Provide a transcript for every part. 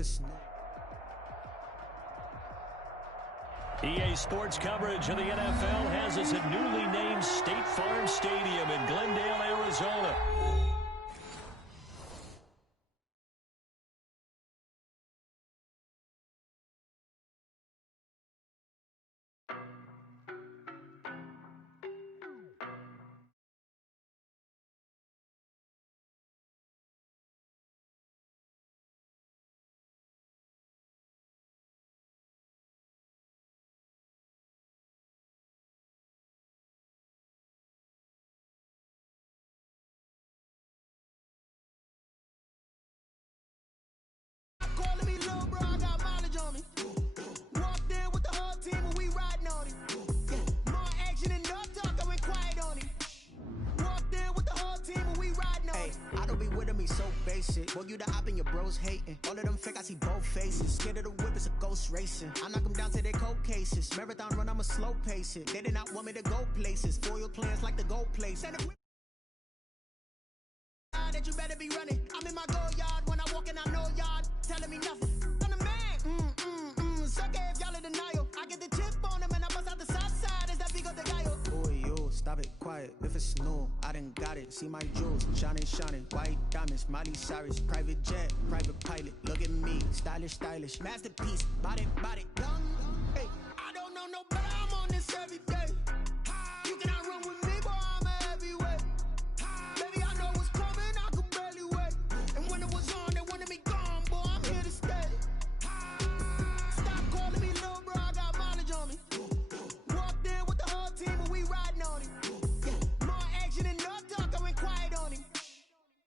it's EA Sports coverage of the NFL has us at newly named State Farm Stadium in Glendale, Arizona. calling me little bro, I got mileage on me. Walked in with the whole team and we riding on him. Yeah. More action and no talk, I went quiet on him. Walked in with the whole team and we riding on him. I don't be with him, he's so basic. Boy, you the op and your bros hating. All of them fake, I see both faces. Scared of the whip, it's a ghost racing. I knock them down to their cold cases. Marathon run, I'ma slow pace it. They did not want me to go places. Foil plans like the gold place. That you better be running. I'm in my go yard when I walk in, I know yard. Telling me nothing. I'm the man. Suck it if y'all in denial. I get the chip on him and I bust out the south side. Is that Vigo de Gallo? Boy, yo, stop it, quiet. If it's new, I done got it. See my jewels, shining. White diamonds, Miley Cyrus. Private jet, private pilot. Look at me, stylish. Masterpiece, body, young. Hey, I don't know no better. I'm on this every day. You cannot run with me, boy, I'm a heavyweight. Baby, I know what's coming, I could barely wait. And when it was on, they wanted me gone, boy, I'm here to stay. Stop calling me little bro, I got mileage on me. Walked in with the whole team and we riding on him. Yeah. More action and no talk, I went quiet on him.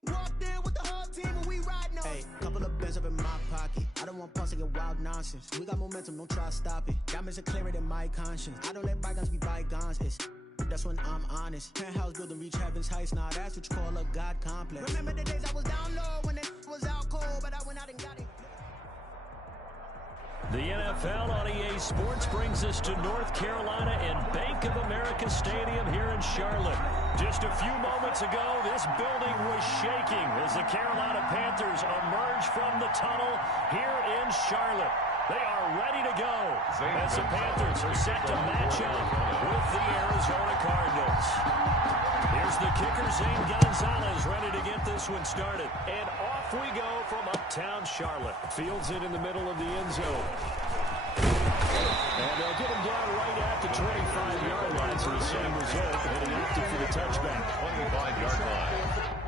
Walked in with the whole team and we riding on him. Hey, couple of bands up in my pocket. I don't want pause to get wild nonsense. We got momentum, don't try to stop it. Diamonds are clearer than my conscience. I don't let bygones be bygones. That's when I'm honest. Penthouse building reach heaven's heights. Now that's what you call a God complex. Remember the days I was down low when it was out cold, but I went out and got it. The NFL on EA Sports brings us to North Carolina and Bank of America Stadium here in Charlotte. Just a few moments ago, this building was shaking as the Carolina Panthers emerged from the tunnel here in Charlotte. They are ready to go as the Panthers are set to match up with the Arizona Cardinals. Here's the kicker, Zane Gonzalez, ready to get this one started. And off we go from uptown Charlotte. Fields it in the middle of the end zone. And they'll get him down right at the 25-yard line. So the same result, heading after for the touchback. 25-yard line.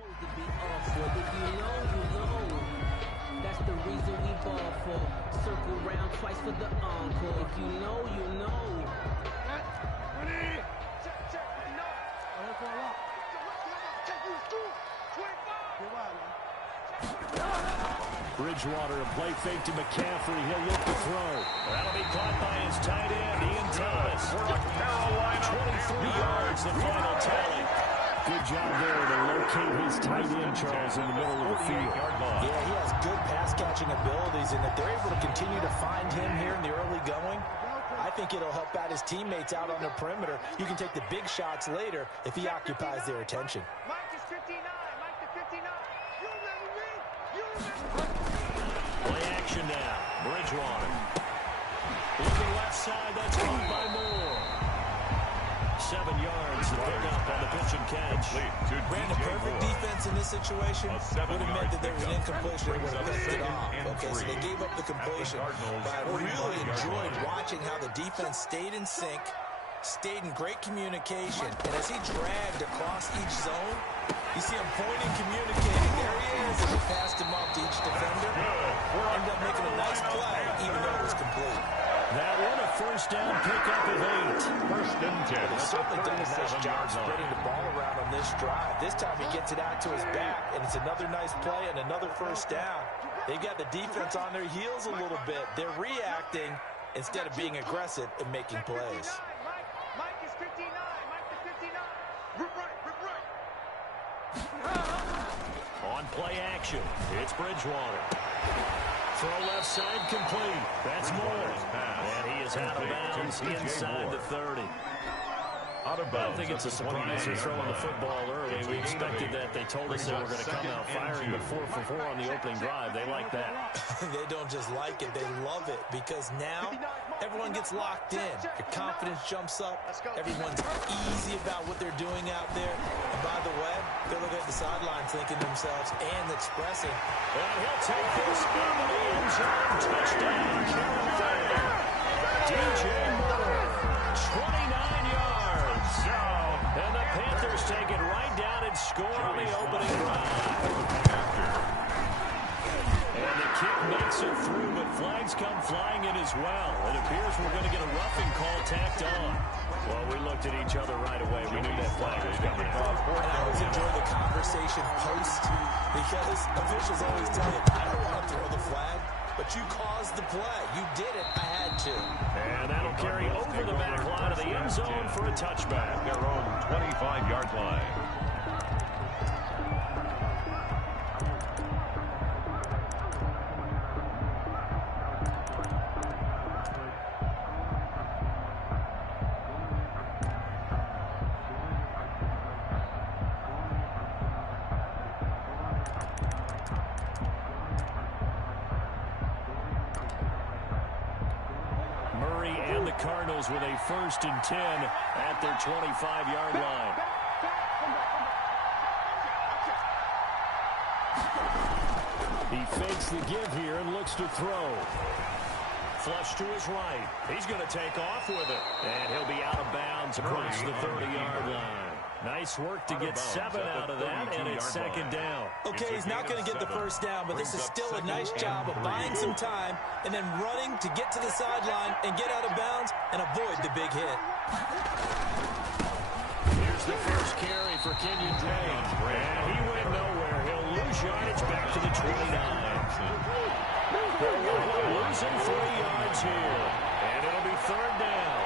To be awful. If you know, you know. That's the reason we ball for. Circle round twice for the encore. If you know, you know. Bridgewater, a play fake to McCaffrey. He'll look to throw. That'll be caught by his tight end, Ian Thomas. For Carolina, 23 yards, the final tally. Good job there to locate his tight end, Charles, in the middle of the field. Yeah, he has good pass-catching abilities, and if they're able to continue to find him here in the early going, I think it'll help out his teammates out on the perimeter. You can take the big shots later if he occupies their attention. Mike is 59. Mike to 59. You remember me? You remember me? Play action now. Bridgewater. Looking left side. That's caught by Moore. 7 yards to pick up on the pitch and catch. Ran the perfect defense in this situation. Would have meant that there was an incompletion that would have picked it off. Okay, so they gave up the completion. But I really enjoyed watching how the defense stayed in sync, stayed in great communication. And as he dragged across each zone, you see him pointing, communicating. There he is. this drive. This time he gets it out to his back, and it's another nice play and another first down. They've got the defense on their heels a little bit. They're reacting instead of being aggressive and making plays. Mike is 59. Mike is 59. Rip right. On play action, it's Bridgewater. Throw left side complete. That's Moore. And he is out of bounds inside the 30. I don't think it's a surprise they're throwing the football early. We expected that. They told us they were going to come out firing with 4 for 4 on the opening drive. They like that. They don't just like it, they love it, because now everyone gets locked in. Your confidence jumps up. Everyone's easy about what they're doing out there. And by the way, they're looking at the sidelines thinking to themselves and expressing. And he'll take this into the end zone. Touchdown, Carolina. DJ Moore, 29 yards. And the Panthers take it right down and score on the opening drive. And the kick makes it through, but flags come flying in as well. It appears we're going to get a roughing call tacked on. Well, we looked at each other right away. We knew that flag was coming out. And I always enjoy the conversation post, because officials always tell you, I don't want to throw the flag, but you caused the play. You did it. I had to. And that'll carry over the back line of the end zone for a touchback. Their own 25-yard line. Cardinals with a 1st and 10 at their 25-yard line. He fakes the give here and looks to throw. Flush to his right. He's going to take off with it. And he'll be out of bounds across the 30-yard line. Nice work to get 7 out of that, and it's 2nd down. Okay, he's not going to get the first down, but this is still a nice job of buying some time and then running to get to the sideline and get out of bounds and avoid the big hit. Here's the first carry for Kenyon Drake. And he went nowhere. He'll lose yardage back to the 29. Losing 3 yards here. And it'll be 3rd down.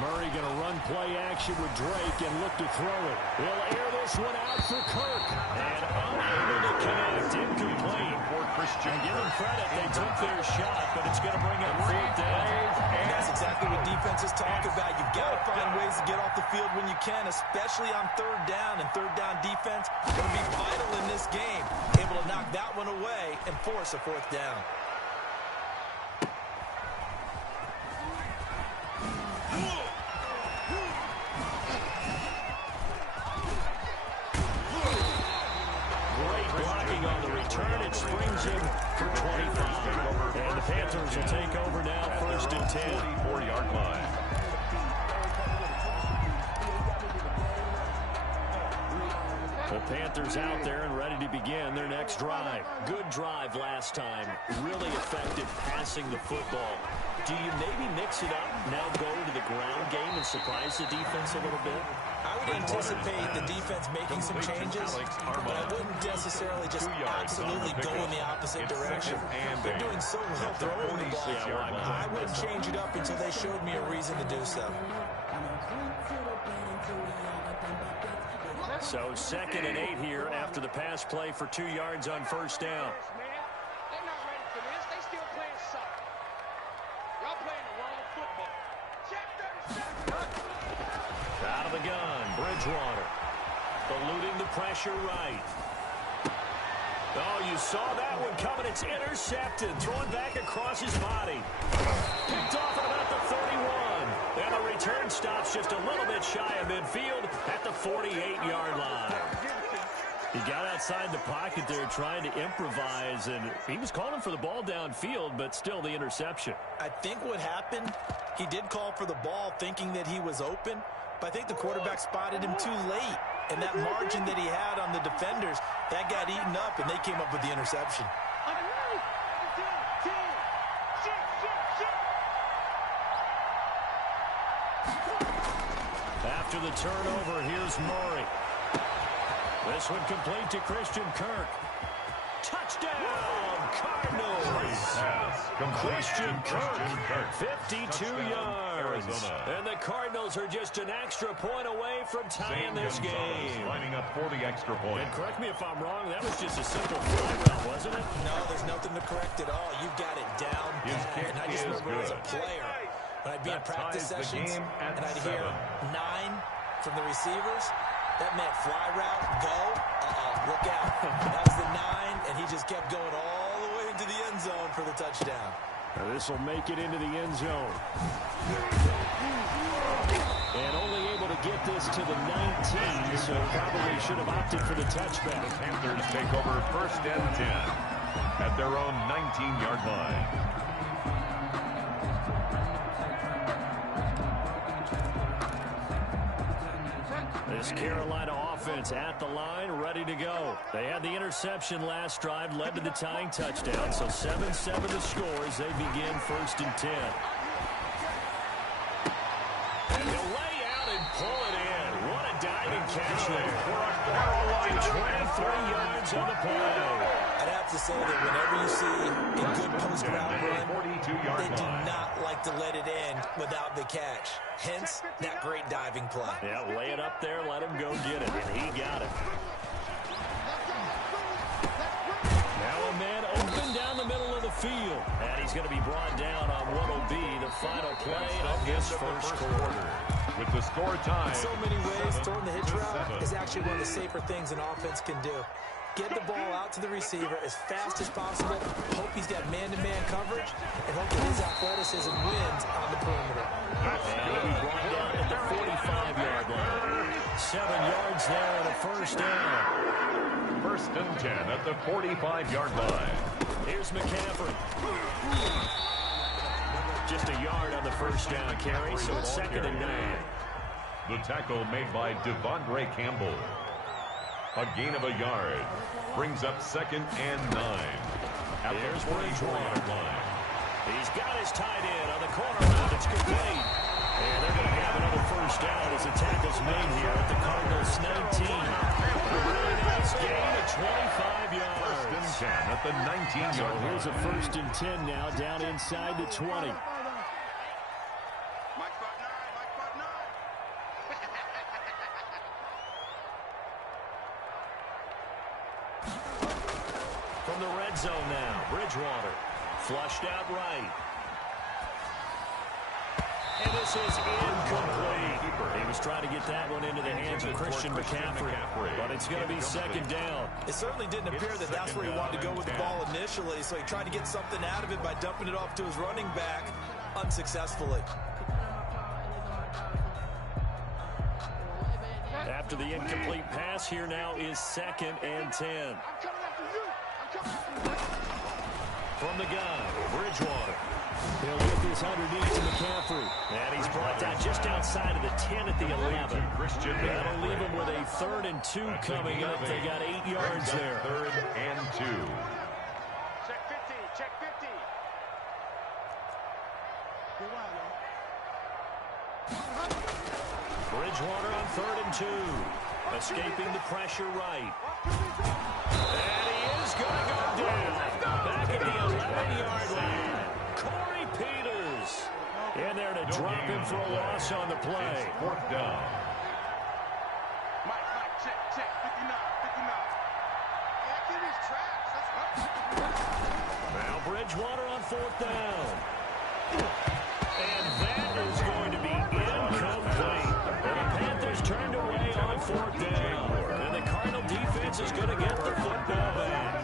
Murray going to run play action with Drake and look to throw it. He'll air this one out for Kirk. And unable to connect. Incomplete. And give them credit. They took their shot, but it's going to bring up 4th down. And that's exactly what defenses talk about. You've got to find ways to get off the field when you can, especially on 3rd down. And 3rd down defense going to be vital in this game. Able to knock that one away and force a 4th down. Turn it springs him for 25. And the Panthers will take over now, 1st and 10. 44-yard line. The Panthers out there and ready to begin their next drive. Good drive last time. Really effective passing the football. Do you maybe mix it up, now go to the ground game and surprise the defense a little bit? I would anticipate the defense making some changes, but I wouldn't necessarily just absolutely go in the opposite direction. They're doing so well throwing the ball. I wouldn't change it up until they showed me a reason to do so. So 2nd and 8 here after the pass play for 2 yards on 1st down. They're not ready for this. They still playing soccer. Y'all playing the wrong football. Check 37. Out of the gun, Bridgewater. Eluding the pressure right. Oh, you saw that one coming. It's intercepted. Thrown back across his body. Picked off at about the 31. And the return stops just a little bit shy of midfield at the 48-yard line. He got outside the pocket there trying to improvise, and he was calling for the ball downfield, but still the interception. I think what happened, he did call for the ball thinking that he was open, but I think the quarterback spotted him too late. And that margin that he had on the defenders, that got eaten up, and they came up with the interception. After the turnover, here's Murray. This one complete to Christian Kirk. Touchdown, Cardinals! Christian Kirk, 52 yards. And the Cardinals are just an extra point away from tying this game. Lining up for the extra point. And correct me if I'm wrong, that was just a simple fly route, wasn't it? No, there's nothing to correct at all. You've got it down pat. And I just remember as a player, when I'd be in practice sessions, and I'd hear 9 from the receivers, that meant fly route, go, look out. That was the 9, and he just kept going all the way into the end zone for the touchdown. Now this will make it into the end zone. And only able to get this to the 19, so probably should have opted for the touchback. The Panthers take over 1st and 10 at their own 19-yard line. This Carolina offense at the line, ready to go. They had the interception last drive, led to the tying touchdown, so 7-7 the score as they begin 1st and 10. And they'll lay out and pull it in. What a diving catch there. 23 yards on the play. I'd have to say that whenever you see a good post-route run, they do not like to let it in without the catch. Hence, that great diving play. Yeah, lay it up there, let him go get it, and he got it. Now a man open down the middle of the field. And he's going to be brought down on what will be the final play of this first quarter. With the score tied. In so many ways, throwing the hitch route is actually one of the safer things an offense can do. Get the ball out to the receiver as fast as possible, hope he's got man-to-man coverage, and hope that his athleticism wins on the perimeter. And he'll be brought down at the 45-yard line. 7 yards there and a first down. 1st and 10 at the 45-yard line. Here's McCaffrey. Just a yard on the first down carry, so it's 2nd and 9. The tackle made by Devondre Campbell. A gain of a yard. Brings up 2nd and 9. At There's the 44-yard line. He's got his tight end on the corner route. It's complete. And they're going to have another first down as the tackle's made here at the Cardinals 19. A really nice gain of 25 yards. 1st and 10 at the 19-yard so line. here's a 1st and 10 now down inside the 20. From the red zone now, Bridgewater. Flushed out right. And this is incomplete. He was trying to get that one into the hands of Christian McCaffrey. But it's going to be 2nd down. It certainly didn't appear that that's where he wanted to go with the ball initially, so he tried to get something out of it by dumping it off to his running back unsuccessfully. After the incomplete pass, here now is 2nd and 10. From the gun, Bridgewater. He'll get this underneath to McCaffrey. And he's brought down just outside of the 10 at the 11. That'll leave him with a 3rd and 2 coming up. They got 8 yards there. 3rd and 2. Check 50, check 50. Bridgewater on 3rd and 2. Escaping the pressure right. And he is going to go down. Back at the 11-yard line. Corey Peters in there to drop him for a loss on the play. It's 4th down. Mike, check, 59. Yeah, kid is trash. Now Bridgewater on 4th down. And that is going to be incomplete. And the Panthers turned away on 4th down. And the Cardinal defense is going to get the football back.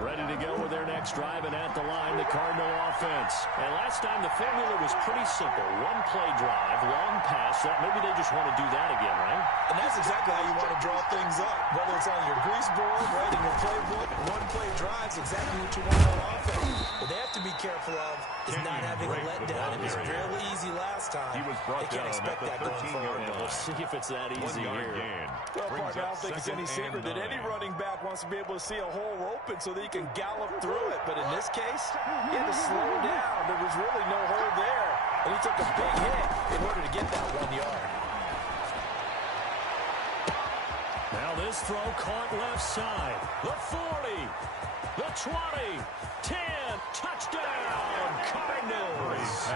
Ready to go with their next drive, and at the line, the Cardinal offense. And last time, the formula was pretty simple. 1-play drive, long pass. Maybe they just want to do that again, right? And that's exactly how you want to draw things up. Whether it's on your grease board, right, in your playbook, 1-play drives, exactly what you want on offense. What they have to be careful of is not having a letdown. It was fairly easy last time. They can't expect that going forward. We'll see if it's that easy here. Well, partner, I don't think it's any secret that any running back wants to be able to see a hole open so that he can gallop through it. But in this case, he had to slow down. There was really no hole there. and he took a big hit in order to get that 1 yard. Now this throw caught left side. The 40, the 20, 10, touchdown, Cardinals.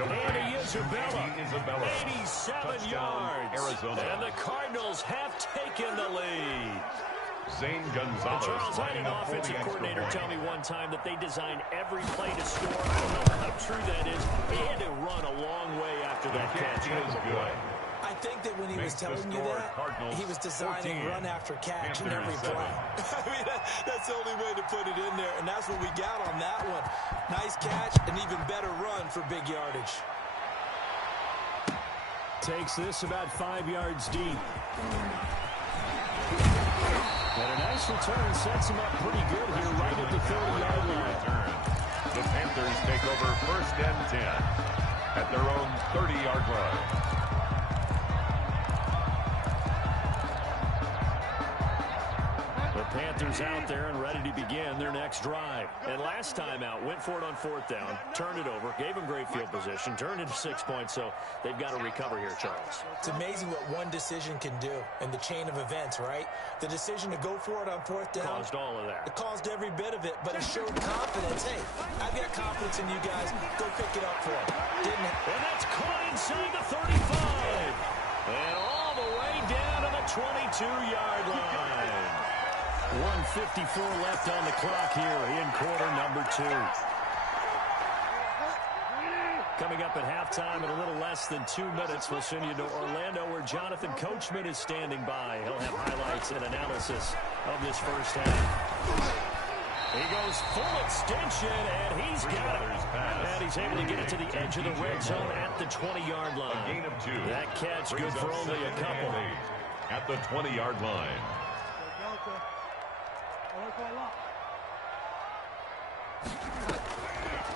Andy Isabella, 87 yards. Arizona. And the Cardinals have taken the lead. Zane Gonzalez. Charles, I had an offensive coordinator tell me one time that they designed every play to score. I don't know how true that is. He had to run a long way after that catch. Is good. I think that when he was telling you that, he was designing run after catch in every play. I mean, that's the only way to put it in there, and that's what we got on that one. Nice catch, and even better run for big yardage. Takes this about 5 yards deep. And a nice return sets him up pretty good here right at the 30-yard line. The Panthers take over 1st and 10 at their own 30-yard line. Panthers out there and ready to begin their next drive. And last time out, went for it on 4th down, turned it over, gave them great field position, turned into 6 points, so they've got to recover here, Charles. It's amazing what one decision can do in the chain of events, right? The decision to go for it on 4th down. Caused all of that. It caused every bit of it, but it showed confidence. Hey, I've got confidence in you guys. Go pick it up for them. Didn't it? And that's caught inside the 35. And all the way down to the 22-yard line. 1:54 left on the clock here in quarter number 2. Coming up at halftime in a little less than 2 minutes, we'll send you to Orlando where Jonathan Coachman is standing by. He'll have highlights and analysis of this first half. He goes full extension, and he's got it. And he's able to get it to the edge of the red zone at the 20-yard line. A gain of 2. That catch good for only a couple. At the 20-yard line.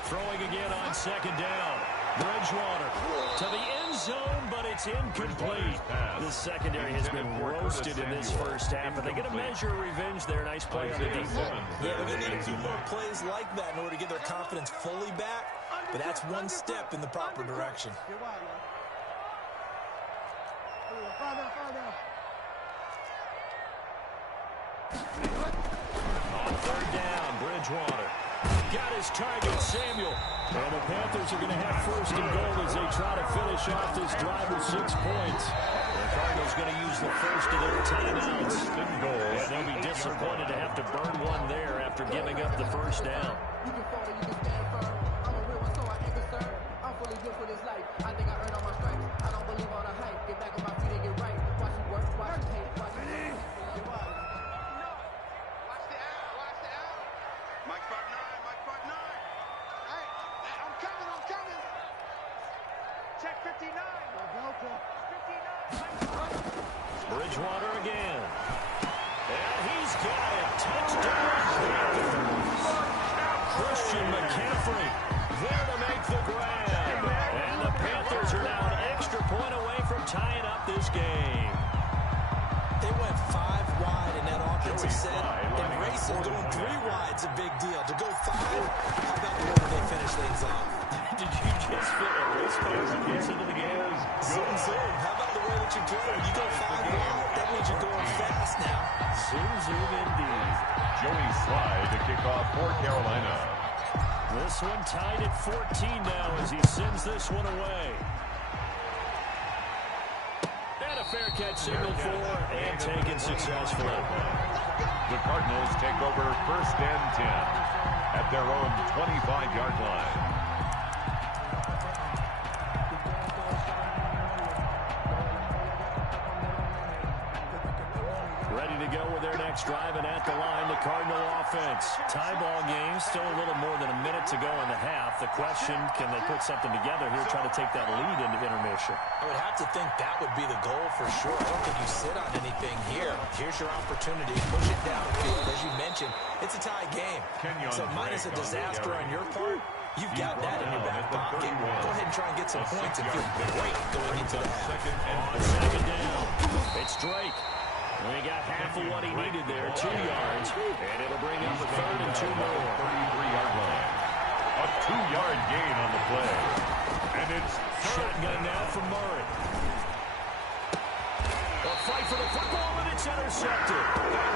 Throwing again on 2nd down. Bridgewater to the end zone, but it's incomplete. The secondary has been roasted in this first half, and they get a measure of revenge there. Nice play on the defense. Yeah, they're going to need a few more plays like that in order to get their confidence fully back, but that's one step in the proper direction. On 3rd down, Bridgewater got his target, Samuel. And the Panthers are going to have 1st and goal as they try to finish off this drive with 6 points. The Cardinals going to use the first of their timeouts. And they'll be disappointed to have to burn one there after giving up the 1st down. Bridgewater again. And he's got it. Touchdown. Christian McCaffrey there to make the grab. And the Panthers are now an extra point away from tying up this game. They went 5 wide in that offensive set. And racing, going 3 wide's a big deal. To go 5, how about the way that they finish things off? Did you just fit a race car into the game? Zoom, zoom. How about the way that you play? When you go 5 wide, that means you're going fast now. Zoom, zoom indeed. Joey Slye to kick off for Carolina. This one tied at 14 now as he sends this one away. And a fair catch signaled for and taken successfully. The Cardinals take over 1st and 10 at their own 25-yard line. Ready to go with their next drive, and at the line, the Cardinal offense. Tie ball game, still a little more than a minute to go in the half. The question, can they put something together here, try to take that lead into intermission? I would have to think that would be the goal for sure. I don't think you sit on anything here. Here's your opportunity. Push it downfield. As you mentioned, it's a tie game. So minus a disaster on your part, you've got that in your back pocket. Go ahead and try and get some points and feel great going into the half. On 2nd down, it's Drake. We got half of what he needed there, 2 yards, and it'll bring up a 3rd and 2 more. 33-yard line. A A 2-yard gain on the play. And it's shotgun now from Murray. A fight for the football, and it's intercepted.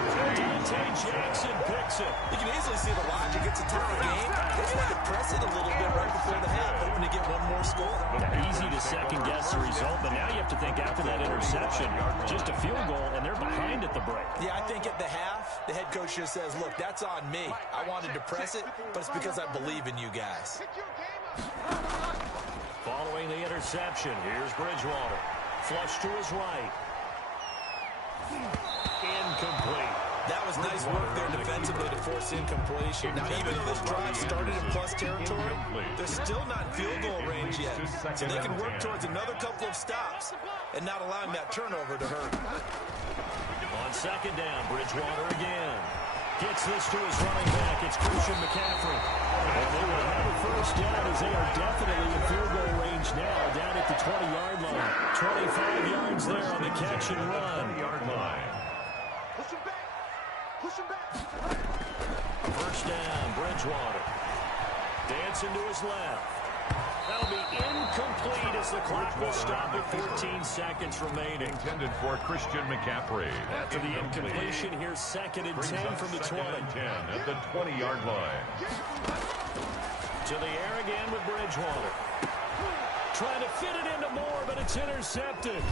Duaita Jackson picks it. You can easily see the logic. It's a tie game. They tried to press it a little bit right before the half, hoping to get one more score. Yeah, easy to second-guess the result, but now you have to think after that interception, just a field goal, and they're behind at the break. Yeah, I think at the half, the head coach just says, look, that's on me. I wanted to press it, but it's because I believe in you guys. Following the interception, here's Bridgewater. Flush to his right. Incomplete. That was nice work there defensively to force incompletion. Now, even though this drive started in plus territory, they're still not in field goal range yet. So they can work towards another couple of stops and not allowing that turnover to hurt. On second down, Bridgewater again. Gets this to his running back. It's Christian McCaffrey. And they will have a first down as they are definitely in field goal range now, down at the 20-yard line. 25 yards there on the catch and run. 20-yard line. Push him back. Push him back. First down, Bridgewater. Dancing to his left. That'll be incomplete as the clock will stop at 14 seconds remaining. Intended for Christian McCaffrey. After the incompletion, here's second and 10 from the 20. 10 at the 20-yard line. To the air again with Bridgewater. Trying to fit it into Moore, but it's intercepted.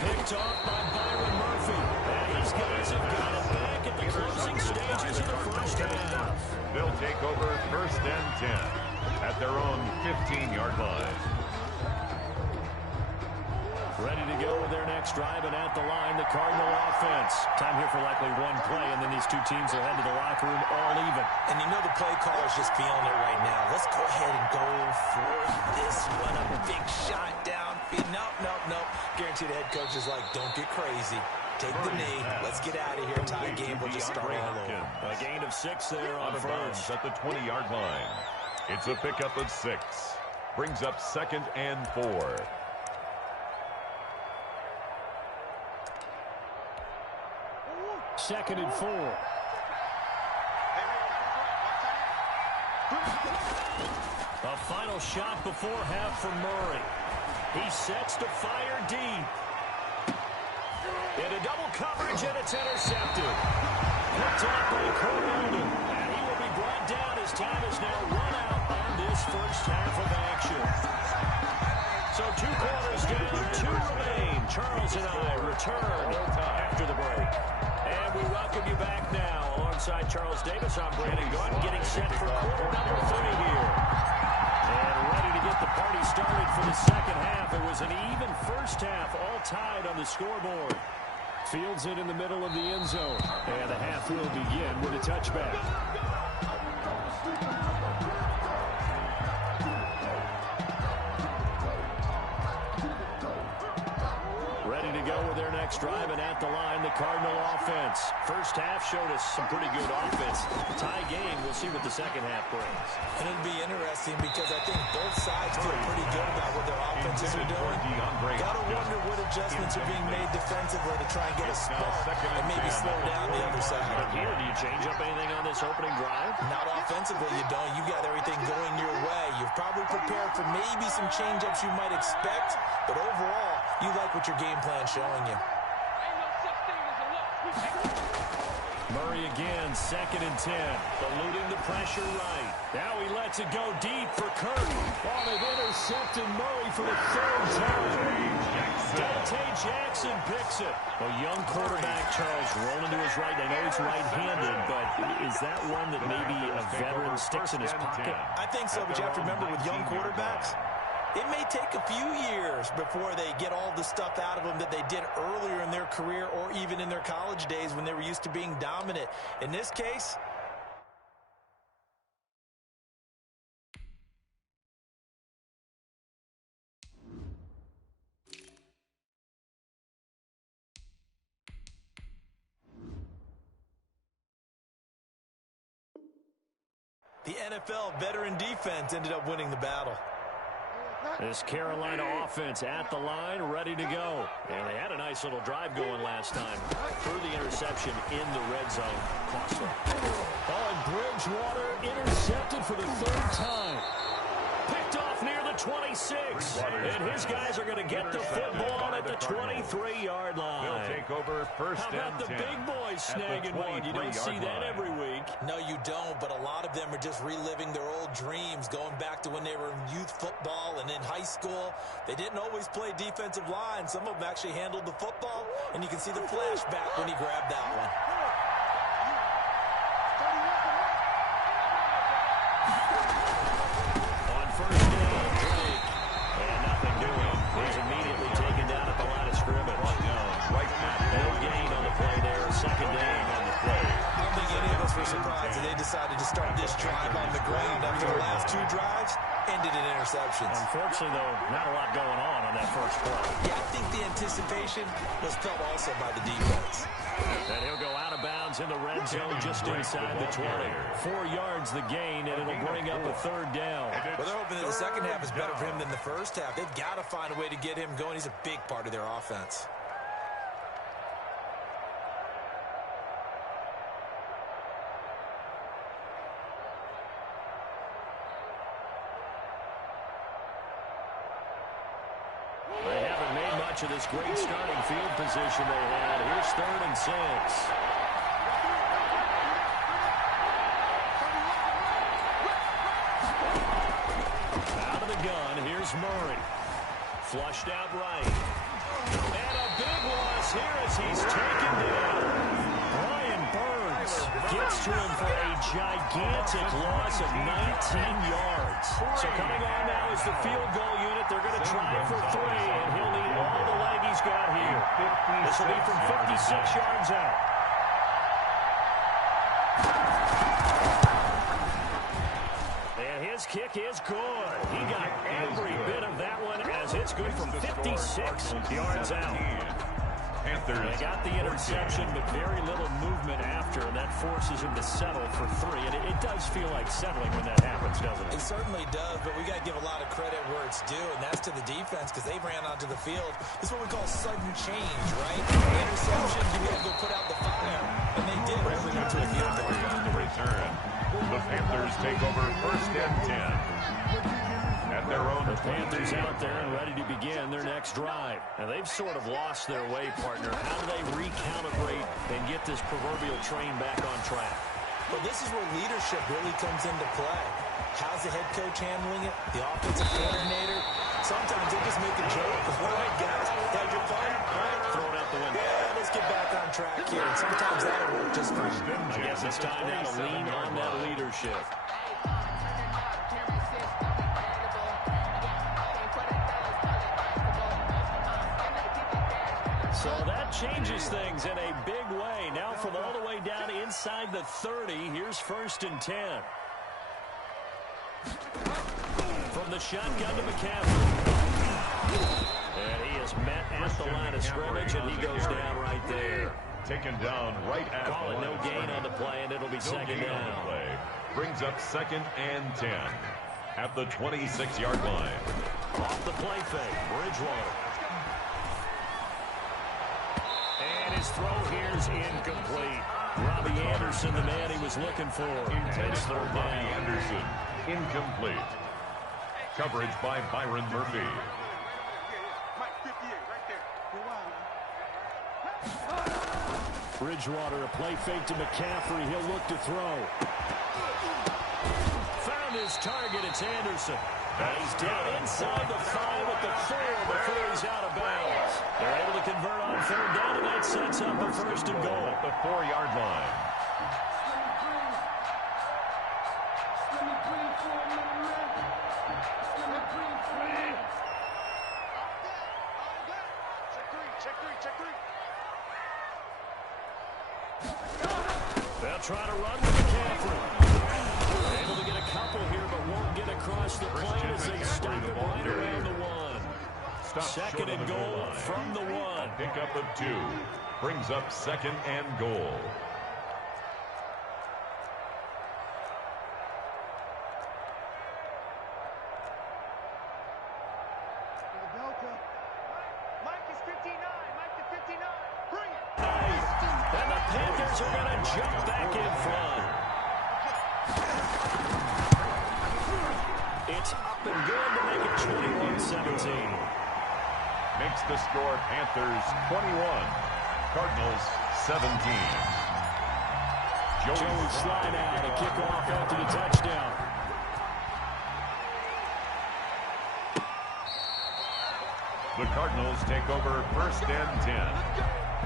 Picked off by Byron Murphy. And these guys have got it back at the closing stages of the first half. They'll take over first and 10 at their own 15-yard line. Ready to go with their next drive, and at the line, the Cardinal offense. Time here for likely one play, and then these two teams will head to the locker room all even. And you know the play caller's just feeling it right now. Let's go ahead and go for this one. A big shot downfield. Nope. Guarantee the head coach is like, don't get crazy. Take the knee. Let's get out of here. Tie game. We'll just start all over. A gain of 6 there on first. At the 20-yard line. It's a pickup of 6. Brings up second and 4. Second and 4. A final shot before half from Murray. He sets to fire deep. Into double coverage, and it's intercepted. Picked off by Cornell, and he will be brought down as time is now run out on this first half of action. So 2 quarters down, 2 remain. Charles and I return after the break. And we welcome you back now. Alongside Charles Davis, I'm Brandon Gordon, getting set for quarter number 3 here. And ready to get the party started for the second half. It was an even first half, all tied on the scoreboard. Fields it in the middle of the end zone. And the half will begin with a touchback. Ready to go with their next drive, and at the line, the Cardinal offense. First half showed us some pretty good offense. Tie game, we'll see what the second half brings. And it'll be interesting because I think both sides feel pretty good about what their offenses are doing. Gotta wonder what adjustments are being made defensively to try and get a spark and maybe slow down the other side. Here, do you change up anything on this opening drive? Not offensively, you don't. You got everything going your way. You've probably prepared for maybe some change-ups you might expect, but overall, you like what your game plan's showing you. Murray again, second and 10. Eluding the pressure right. Now he lets it go deep for Curtin. Oh, they've intercepted Murray for the 3rd time. Duaita Jackson picks it. A young quarterback, Charles, rolling to his right. I know he's right-handed, but is that one that maybe a veteran sticks in his pocket? I think so, but you have to remember with young quarterbacks, it may take a few years before they get all the stuff out of them that they did earlier in their career or even in their college days when they were used to being dominant. In this case, the NFL veteran defense ended up winning the battle. This Carolina offense at the line, ready to go. And they had a nice little drive going last time. Threw the interception in the red zone. Costly. Oh, and Bridgewater intercepted for the third time. Picked off near the 26. And his guys are going to get the football at the 23-yard line. They'll take over first and 10. How about the big boys snagging one? You don't see that every week. No, you don't, but a lot of them are just reliving their old dreams, going back to when they were in youth football and in high school. They didn't always play defensive line. Some of them actually handled the football, and you can see the flashback when he grabbed that one. On first down, Drake. And nothing doing. He's immediately taken down at the line of scrimmage. Right back. No gain on the play there. Second down on the play. I don't think any of us were surprised that they decided to start this drive on the ground after the last two drives ended in interceptions. Unfortunately, though, not a lot going on that first play. Yeah, I think the anticipation was felt also by the defense. And he'll go out of bounds in the red zone just inside the 20. 4 yards the gain, and it'll bring up a third down. Well, they're hoping that the second half is better for him than the first half. They've got to find a way to get him going. He's a big part of their offense. They haven't made much of this great starting field position they had. Here's 3rd and 6. Out of the gun, here's Murray. Flushed out right. And a big loss here as he's taken down. Brian Burns gets to him for a gigantic loss of 19 yards. So coming on now is the field goal unit. They're going to try for 3, and he'll need all the leg he's got here. This will be from 56 yards out. And his kick is good. He got every bit of that one as it's good from 56 yards out. Panthers. They got the interception, but very little movement after, and that forces him to settle for 3. And it does feel like settling when that happens, doesn't it? It certainly does, but we got to give a lot of credit where it's due, and that's to the defense because they ran onto the field. This is what we call sudden change, right? Interception, you got to go put out the fire, and they did. Right into a field goal. On the return. The Panthers take over first and 10. At their own. The Panthers out there and ready to begin their next drive. And they've sort of lost their way, partner. How do they recalibrate and get this proverbial train back on track? Well, this is where leadership really comes into play. How's the head coach handling it? The offensive coordinator? Sometimes they just make a joke. All right, guys, had your fun? All right, throw it out the window. Yeah, let's get back on track here. And sometimes that'll work just fine. I guess it's time now to lean on that leadership. So that changes things in a big way. Now from all the way down inside the 30, here's 1st and 10. From the shotgun to McCaffrey. And he is met at the line of scrimmage, and he goes down right there. Taken down right at Call the it line. no gain on the play, and it'll be second down. Brings up 2nd and 10 at the 26-yard line. Off the play fake, Bridgewater. And his throw here's incomplete. Robbie Anderson, the man he was looking for. It's 3rd down. Robbie Anderson, incomplete. Coverage by Byron Murphy. Bridgewater, a play fake to McCaffrey. He'll look to throw. Found his target. It's Anderson. And he's down inside the 5 at the 4 before he's out of bounds. They're able to convert on 3rd down, and that sets up a 1st and goal. At the 4-yard line. They'll try to run with McCaffrey. Able to get a couple here, but won't get across the plane as they stop it right around the 1. Second and goal from the 1. Pickup of 2. Brings up 2nd and goal. Panthers are going to jump back in front. It's up and good to make it 21-17. Makes the score Panthers 21, Cardinals 17. Joey slide out to kick off after the touchdown. The Cardinals take over 1st and 10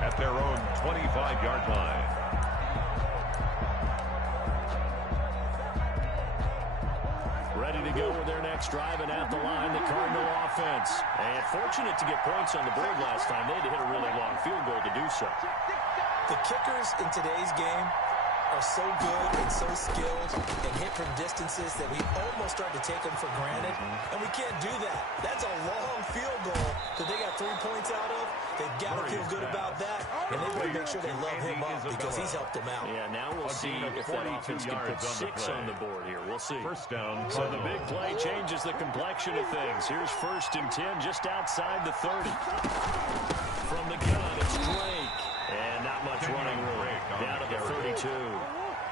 at their own 25-yard line. Ready to go with their next drive, and at the line, the Cardinal offense. And fortunate to get points on the board last time. They had to hit a really long field goal to do so. The kickers in today's game are so good and so skilled and hit from distances that we almost start to take them for granted. And we can't do that. That's a long field goal that they got 3 points out of. They've got to feel good about that, and they've got to make sure they love him up because he's helped them out. Yeah, now we'll see if that offense can put 6 on the board here. We'll see. First down. So the big play changes the complexion of things. Here's 1st and 10 just outside the 30. From the gun, it's Drake. And not much running room. Down to the 32.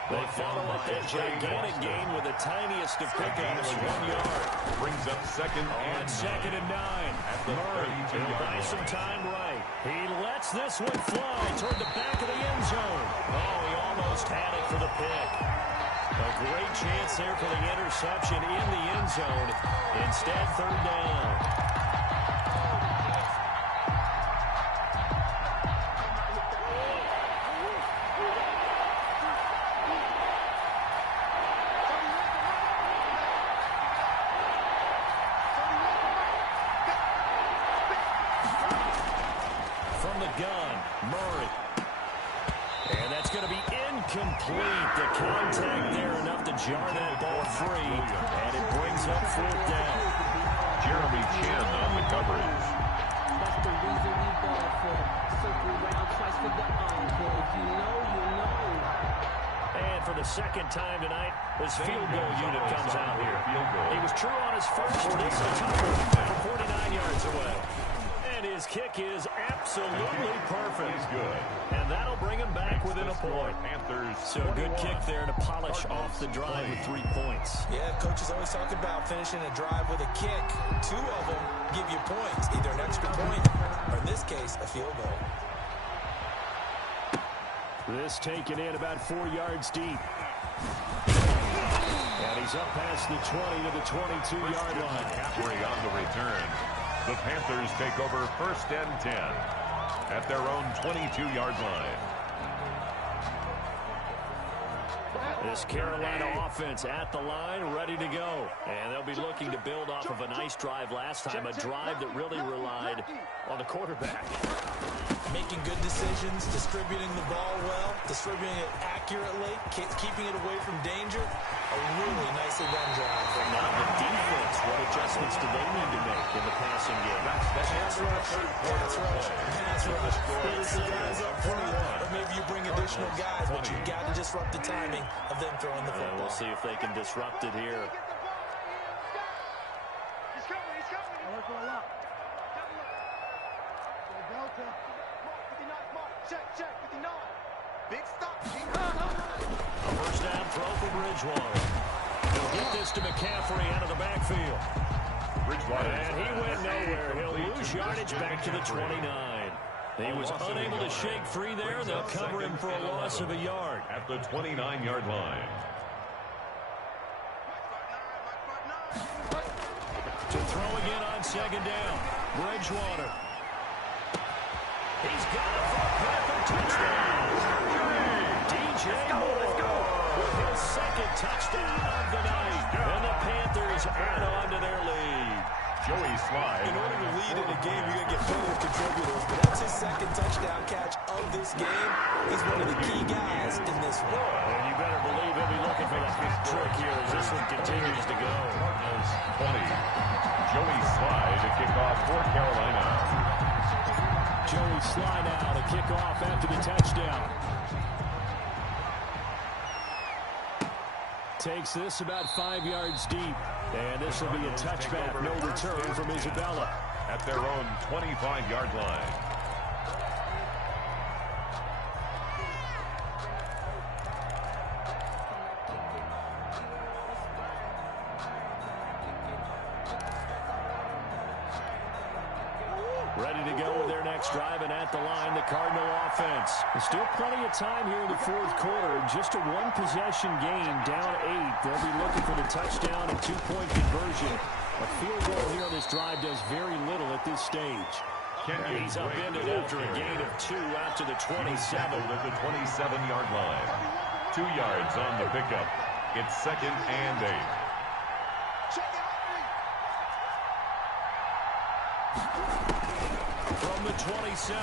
They follow up that gigantic gain with the tiniest of pickups, 1 yard. Brings up 2nd and 2nd and 9. Murray will buy some time right. He lets this one fly toward the back of the end zone. Oh, he almost had it for the pick. A great chance there for the interception in the end zone. Instead, 3rd down. Gun, Murray. And that's going to be incomplete. The contact there enough to jar that ball free. And it brings up 4th down. Jeremy Chin on the coverage. That's the reason we ball for. Circle around twice for the encore. If you know, you know. And for the 2nd time tonight, this field goal unit comes out here. He was true on his first. This is a tough one from 49 yards away. And his kick is absolutely perfect. He's good. And that'll bring him back within a point. Panthers. So a good kick there to polish off the drive with 3 points. Yeah, coaches always talk about finishing a drive with a kick. 2 of them give you points, either an extra point or, in this case, a field goal. This taken in about 4 yards deep. And he's up past the 20 to the 22-yard line. McCaffrey on the return. The Panthers take over 1st and 10 at their own 22-yard line. This Carolina offense at the line, ready to go. And they'll be looking to build off of a nice drive last time, a drive that really relied on the quarterback. Making good decisions, distributing the ball well, distributing it accurately, keeping it away from danger. A really nicely run drive. Now the defense, what adjustments do they need to make in the passing game? Pass rush. Pass the guys up front, or maybe you bring additional guys, but you've got to disrupt the timing of them throwing the football. We'll see if they can disrupt it here. He's coming. Check, 59. Big stop. A first down throw for Bridgewater. He'll get this to McCaffrey out of the backfield. Bridgewater. And he went nowhere. He'll lose yardage back to the 29. He was unable to shake free there. They'll cover him for a loss of a yard. At the 29-yard line. To throw again on 2nd down. Bridgewater. He's got it for a Panther touchdown. DJ Moore with his 2nd touchdown of the night. And the Panthers add on to their lead. Joey Slide. In order to lead in a game, you're going to get plenty of contributors, but that's his 2nd touchdown catch of this game. He's one of the key guys in this one. And you better believe he'll be looking for the hat trick here as this one continues to go. Cardinals 20. Joey Slide to kick off for Carolina. Joey Slide out to kick off after the touchdown. Takes this about 5 yards deep. And this will be a touchback, no return from Isabella. At their own 25-yard line. to go with their next drive, and at the line, the Cardinal offense. There's still plenty of time here in the fourth quarter. Just a one-possession game, down 8. They'll be looking for the touchdown and two-point conversion. A field goal here on this drive does very little at this stage. He's upended after a gain of 2 out to the 27. At the 27-yard line. 2 yards on the pickup. It's 2nd and 8. From the 27,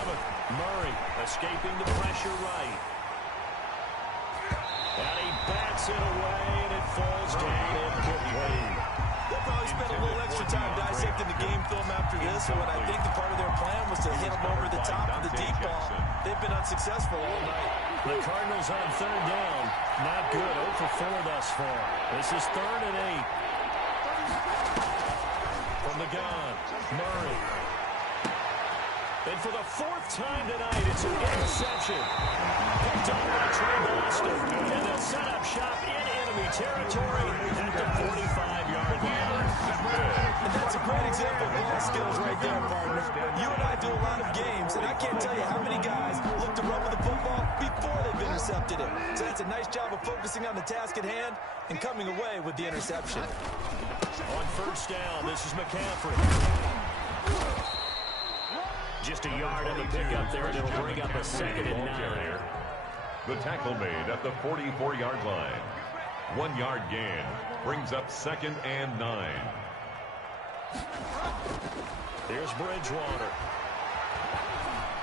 Murray escaping the pressure right. And he bats it away, and it falls down incomplete. They'll probably spend a little extra time dissecting the game film after this, but I think the part of their plan was to hit them over the top of the deep ball. They've been unsuccessful all night. The Cardinals on 3rd down. Not good. 0 for 4 thus far. This is 3rd and 8. From the gun, Murray. And for the 4th time tonight, it's an interception. Picked up by Trey Boston. And they'll set up shop in enemy territory at the 45-yard line. And that's a great example of ball skills right there, partner. You and I do a lot of games, and I can't tell you how many guys look to run with the football before they've intercepted it. So that's a nice job of focusing on the task at hand and coming away with the interception. On 1st down, this is McCaffrey. Just a yard on the pickup there, and it'll bring up a 2nd and 9. The tackle made at the 44-yard line. 1 yard gain brings up 2nd and 9. Here's Bridgewater.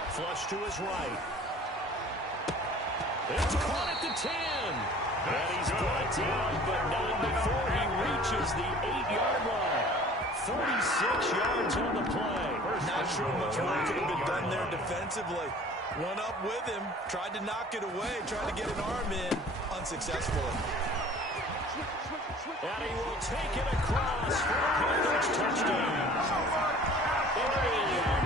Flush to his right. It's caught at the 10. And he's brought down, but not before he reaches the 8-yard line. 46 yards on the play. Not sure much more could have been done there defensively. Went up with him, tried to knock it away, tried to get an arm in, unsuccessfully. And he will take it across for the Panthers touchdown.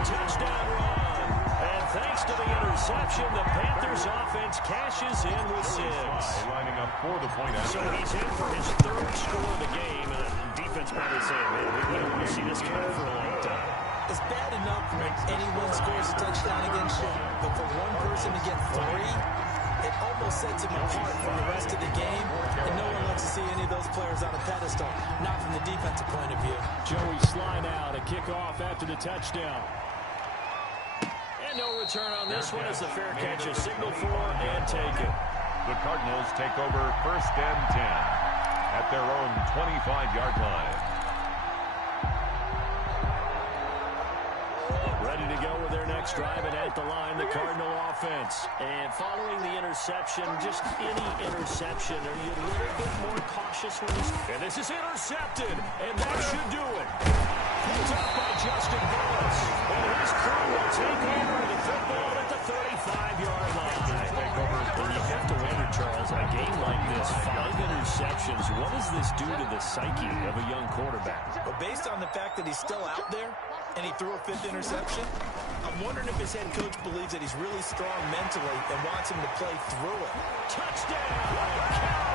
Touchdown run. And thanks to the interception, the Panthers offense cashes in with 6. Lining up for the point after. So he's in for his 3rd score of the game. And defense probably saying, man, we don't want to see this coming for a long time. It's bad enough when anyone scores a touchdown against you, but for one person to get 3, it almost sets him apart from the rest of the game, and no one wants to see any of those players on a pedestal, not from the defensive point of view. Joey slide out, a kickoff after the touchdown. And no return on this one as the fair catch is signaled for and taken. The Cardinals take over 1st and 10 at their own 25-yard line. Ready to go with their next drive, and at the line, the Cardinal offense. And following the interception, just any interception, are you a little bit more cautious when you... And this is intercepted, and that should do it. Picked up by Justin Burris. And his crew will take over the football at the 35-yard line. And you have to wonder, Charles, in a game like this, 5 interceptions, what does this do to the psyche of a young quarterback? But based on the fact that he's still out there, and he threw a 5th interception, I'm wondering if his head coach believes that he's really strong mentally and wants him to play through it. Touchdown! Carolina!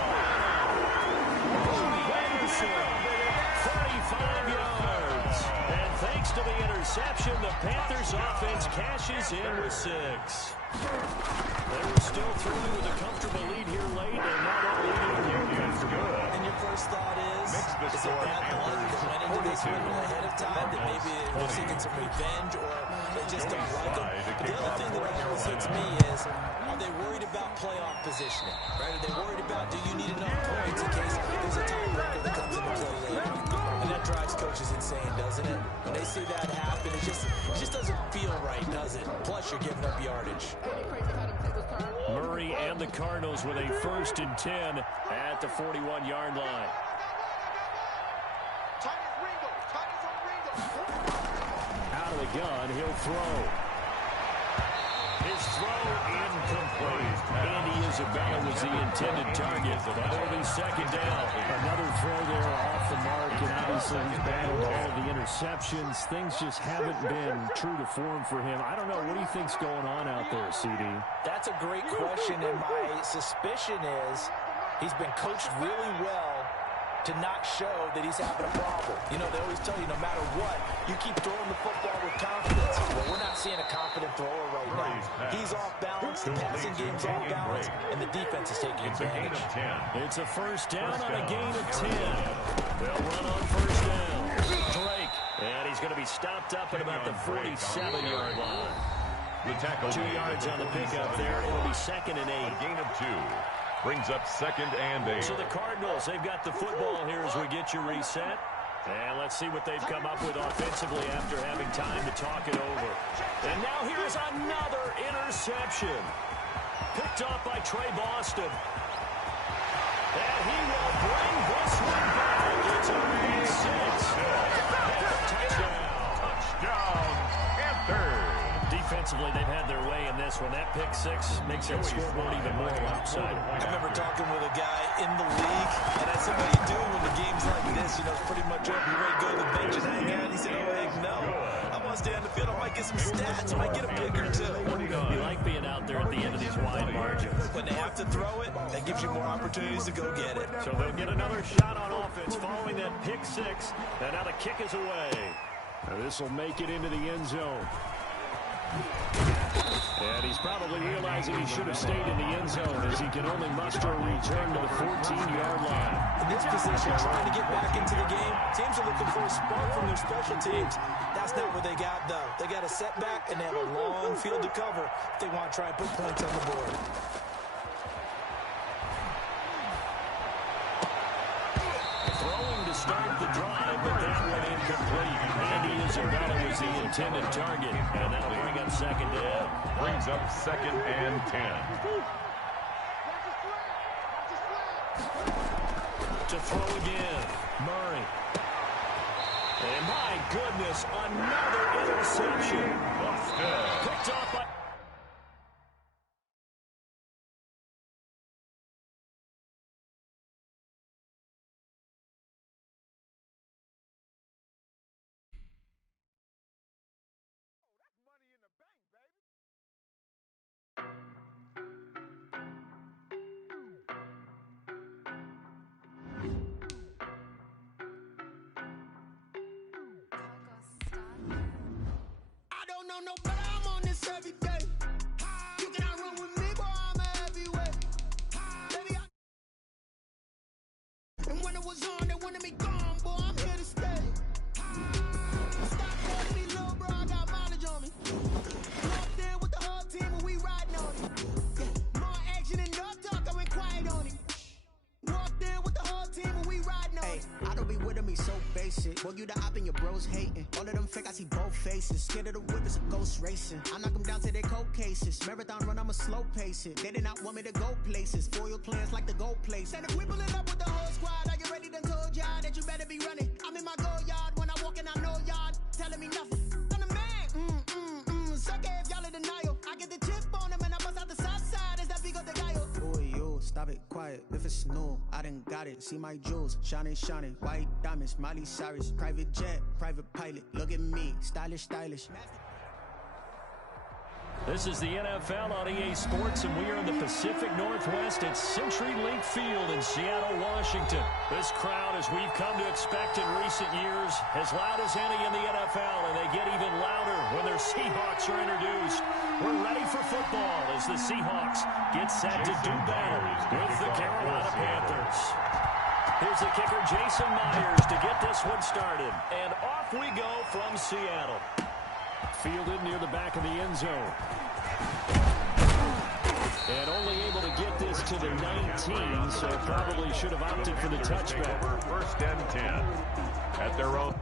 35 yards. And thanks to the interception, the Panthers offense cashes in with 6. They were still through with a comfortable lead here late, and now they're leading again. And your first thought is it bad blood that went into this one ahead of time, that maybe they're seeking some revenge, or they just don't like him? But the other thing that always hits me is, are they worried about playoff positioning? Right? Are they worried about, do you need enough points in case there's a tiebreaker that comes into play later? And that drives coaches insane, doesn't it? When they see that happen, it just doesn't feel right, does it? Plus, you're giving up yardage. Murray and the Cardinals with a 1st and 10 at the 41-yard line. Out of the gun, he'll throw. His throw incomplete. Andy Isabella was the intended target, but that'll be 2nd down. Another throw there off the mark, and obviously he's battled all of the interceptions. Things just haven't been true to form for him. I don't know. What do you think's going on out there, CD? That's a great question, and my suspicion is he's been coached really well to to not show that he's having a problem. You know, they always tell you no matter what, you keep throwing the football with confidence. Well, we're not seeing a confident thrower right now. He's off balance, the passing game's off balance, and the defense is taking advantage. It's a first down on a gain of 10. They'll run on first down. Drake, and he's going to be stopped up at about the 47-yard line. The tackle 2 yards on the pickup there. It'll be 2nd and 8. A gain of 2. Brings up 2nd and 8. So the Cardinals, they've got the football here as we get you reset. And let's see what they've come up with offensively after having time to talk it over. And now here's another interception. Picked off by Trey Boston. And he will bring this one back. It's a 6. Touchdown, Panthers. Defensively, they've had their way in this one. That pick 6 makes that scoreboard even more lopsided. I remember talking with a guy in the league, and I said, what do you do when the game's like this? You know, it's pretty much over. You ready to go to the bench and hang out? He said, oh, heck no. I want to stay on the field. I might get some stats. I might get a pick or two. You like being out there at the end of these wide margins. When they have to throw it, that gives you more opportunities to go get it. So they'll get another shot on offense following that pick 6. And now the kick is away. This will make it into the end zone. And he's probably realizing he should have stayed in the end zone as he can only muster a return to the 14-yard line. In this position, trying to get back into the game, teams are looking for a spark from their special teams. That's not what they got, though. They got a setback, and they have a long field to cover if they want to try and put points on the board. Throwing to start the drive, but that went incomplete. Andy Isabella was the intended target, and that'll bring up 2nd down. Brings up 2nd and 10. To throw again, Murray. And my goodness, another interception. Picked off by... No, but I'm on this every day. You cannot run with me, boy, I'm a heavyweight. Baby, and when it was on, they wanted me gone, boy, I'm here to stay. Stop calling me little bro, I got mileage on me. Walked in with the whole team and we riding on it. Yeah, more action and no talk, I went quiet on it. Walked in with the whole team and we riding on it. I don't be with me so basic. Boy, you the op and your bros hating. All of them fake, I see both faces. Scared of the whip, it's a ghost racing. I knock them down to their cold cases. Marathon run, I'ma slow pace it. They did not want me to go places. Foil plans like the go place. And if we pulling up with the whole squad, are you ready? Done told y'all that you better be running. I'm in my go yard. When I walk in, I know y'all telling me nothing. I'm the man. Suck it if y'all in denial. I get the chip on them and I bust out the south side. Is that Vigo de Gallo? Boy, you stop it, quiet. If it's new, I done got it. See my jewels, shining, shining. White diamonds, Miley Cyrus. Private jet, private pilot. Look at me, stylish, stylish. This is the NFL on EA Sports, and we are in the Pacific Northwest at CenturyLink Field in Seattle, Washington. This crowd, as we've come to expect in recent years, as loud as any in the NFL, and they get even louder when their Seahawks are introduced. We're ready for football as the Seahawks get set to do battle with the Carolina Panthers. Here's the kicker, Jason Myers, to get this one started. And off we go from Seattle. Fielded near the back of the end zone. And only able to get this to the 19, so probably should have opted for the touchback. 1st and 10 at their own.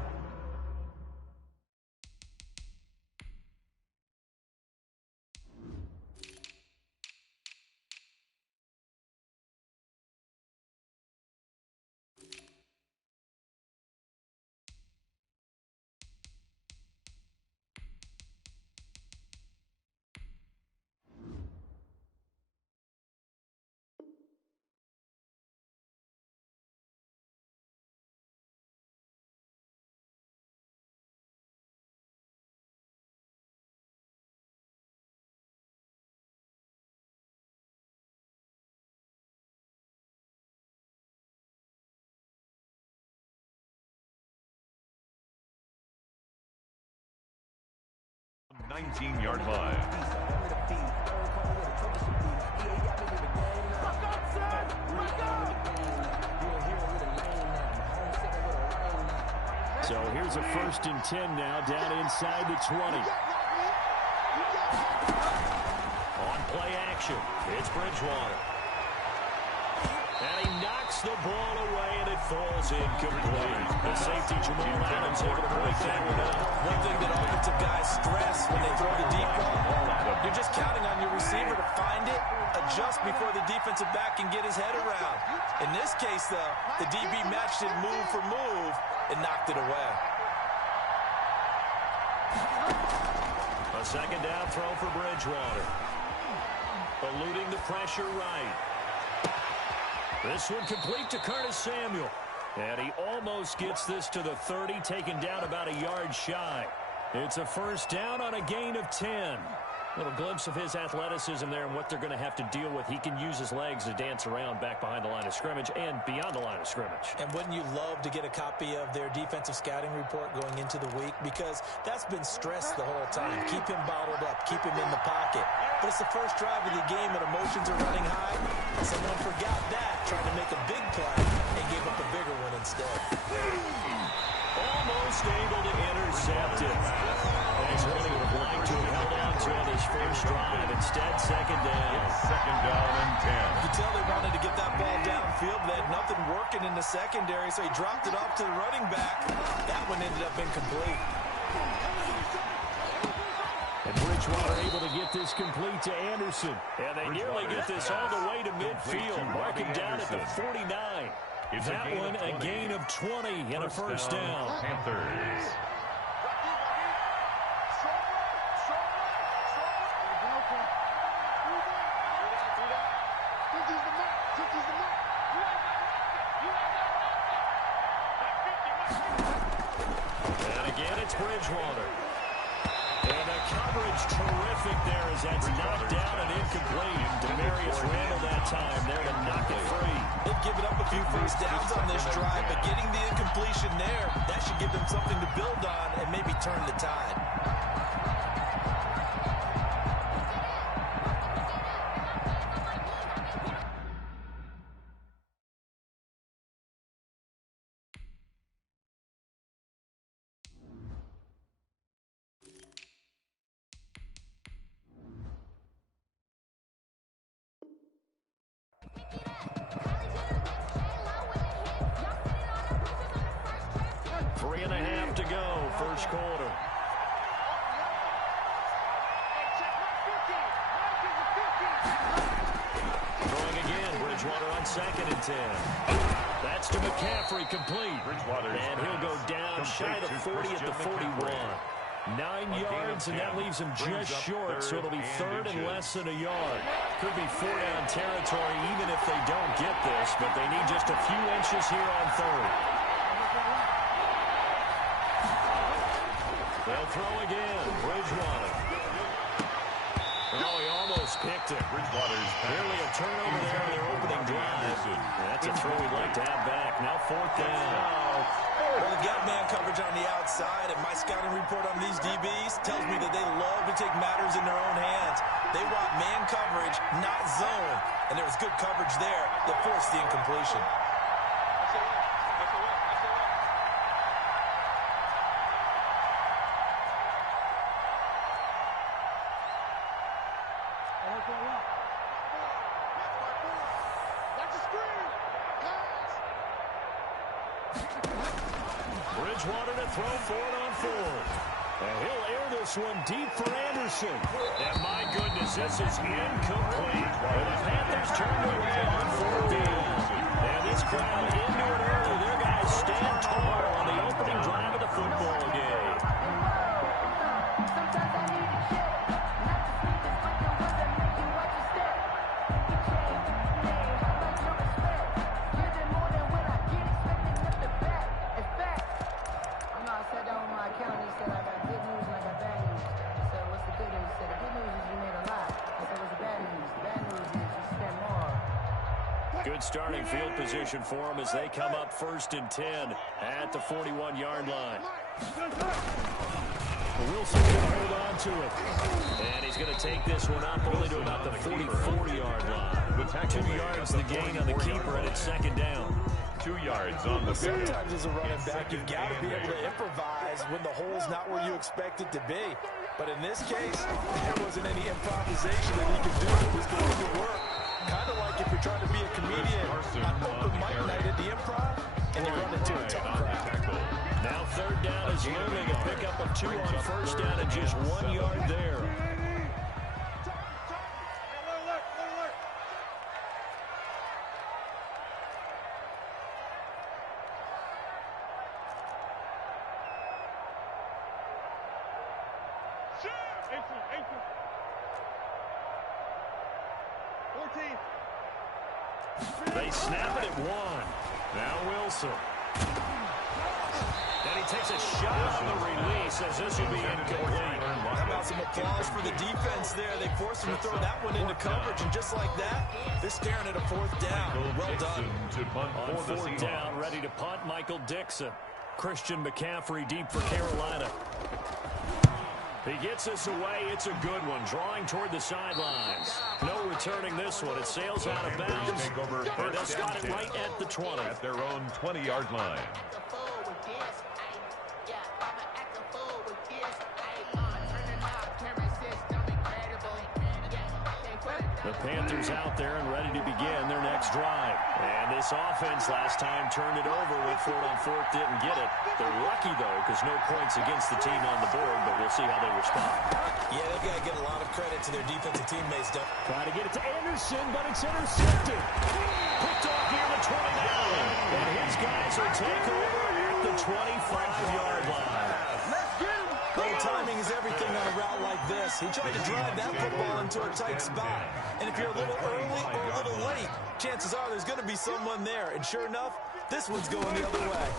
19-yard line. So here's a 1st and 10 now, down inside the 20. On play action, it's Bridgewater. And he knocks the ball away, and it falls incomplete. The safety, Jamal Adams, able to break that one up. One thing that offensive guys stress when they throw the deep ball, you're just counting on your receiver to find it, adjust before the defensive back can get his head around. In this case, though, the DB matched it move for move and knocked it away. A 2nd down throw for Bridgewater. Eluding the pressure right. This one complete to Curtis Samuel. And he almost gets this to the 30, taken down about a yard shy. It's a 1st down on a gain of 10. Little glimpse of his athleticism there and what they're going to have to deal with. He can use his legs to dance around back behind the line of scrimmage and beyond the line of scrimmage. And wouldn't you love to get a copy of their defensive scouting report going into the week? Because that's been stressed the whole time. Keep him bottled up. Keep him in the pocket. But it's the first drive of the game and emotions are running high. Someone forgot that, trying to make a big play, and gave up a bigger one instead. Almost able to intercept it. Thanks, really would have liked to have held on to it his first drive. Instead, 2nd down. It's 2nd down and 10. You could tell they wanted to get that ball downfield, but they had nothing working in the secondary, so he dropped it off to the running back. That one ended up incomplete. And Bridgewater able to get this complete to Anderson. And they nearly get this all the way to midfield. Marking down at the 49. That one a gain of 20 and a 1st down. Panthers. And again, it's Bridgewater. And the coverage terrific there as that's knocked down and incomplete. Demarius Randall that time there to knock it free. They've given up a few 1st downs on this drive, but getting the incompletion there, that should give them something to build on and maybe turn the tide. Three and a half to go, 1st quarter. Throwing again, Bridgewater on 2nd and 10. That's to McCaffrey, complete. And he'll go down shy of 40 at the 41. 9 yards, and that leaves him just short, so it'll be 3rd and less than a yard. Could be 4-down territory even if they don't get this, but they need just a few inches here on 3rd. They'll throw again. Bridgewater. Oh, he almost picked it. Bridgewater's Nearly a turnover there in their opening drive. That's a throw we'd like to have back. Now 4th down. Well, they got man coverage on the outside, and my scouting report on these DBs tells me that they love to take matters in their own hands. They want man coverage, not zone. And there was good coverage there that forced the incompletion. Bridgewater to throw for it on 4th. And he'll air this one deep for Anderson. And my goodness, this is incomplete. And the Panthers turned away on 4th down. And this crowd into it early. Their guys stand tall on the opening drive of the football game. Good starting field position for them as they come up 1st and 10 at the 41-yard line. Wilson can hold on to it. And he's going to take this one up only to about the 44-yard line. 2 yards the gain on the keeper, and it's second down. 2 yards on the field. Sometimes as a running back, you've got to be able to improvise when the hole's not where you expect it to be. But in this case, there wasn't any improvisation that he could do. It was going to work. Kind of like if you're trying to be a comedian on open mic night at the Improv, and you run into a tough crowd. Now third down is looming. A pickup of 2 on first down and just 1 yard there. They snap it at 1. Now Wilson. And he takes a shot on the release as this will be incomplete. How about some applause for the defense there? They forced him to throw that one into coverage, and just like that, they're staring at a fourth down. Well done. On fourth down, ready to punt, Michael Dixon. Christian McCaffrey deep for Carolina. He gets this away. It's a good one. Drawing toward the sidelines. No returning this one. It sails out of bounds. And they'll spot it right at the 20. At their own 20-yard line. The Panthers out there and ready to begin their next drive. And this offense last time turned it over. Went for it on fourth, didn't get it. They're lucky, though, because no points against the team on the board, but we'll see how they respond. Yeah, they've got to get a lot of credit to their defensive teammates. Trying to get it to Anderson, but it's intercepted. Picked off near the 29. And his guys will take over at the 25-yard line. Well, timing is everything on a route like this. He tried to drive that football into a tight spot. And if you're a little early or a little late, chances are there's going to be someone there. And sure enough, this one's going the other way.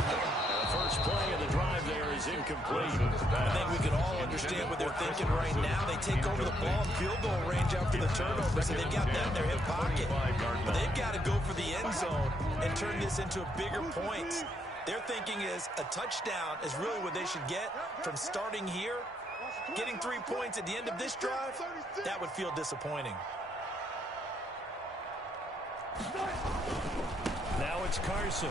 The first play of the drive there is incomplete. I think we can all understand what they're thinking right now. They take over the ball in field goal range after the turnover, so they've got that in their hip pocket. But they've got to go for the end zone and turn this into a bigger point. Their thinking is a touchdown is really what they should get from starting here. Getting 3 points at the end of this drive, that would feel disappointing. Now it's Carson.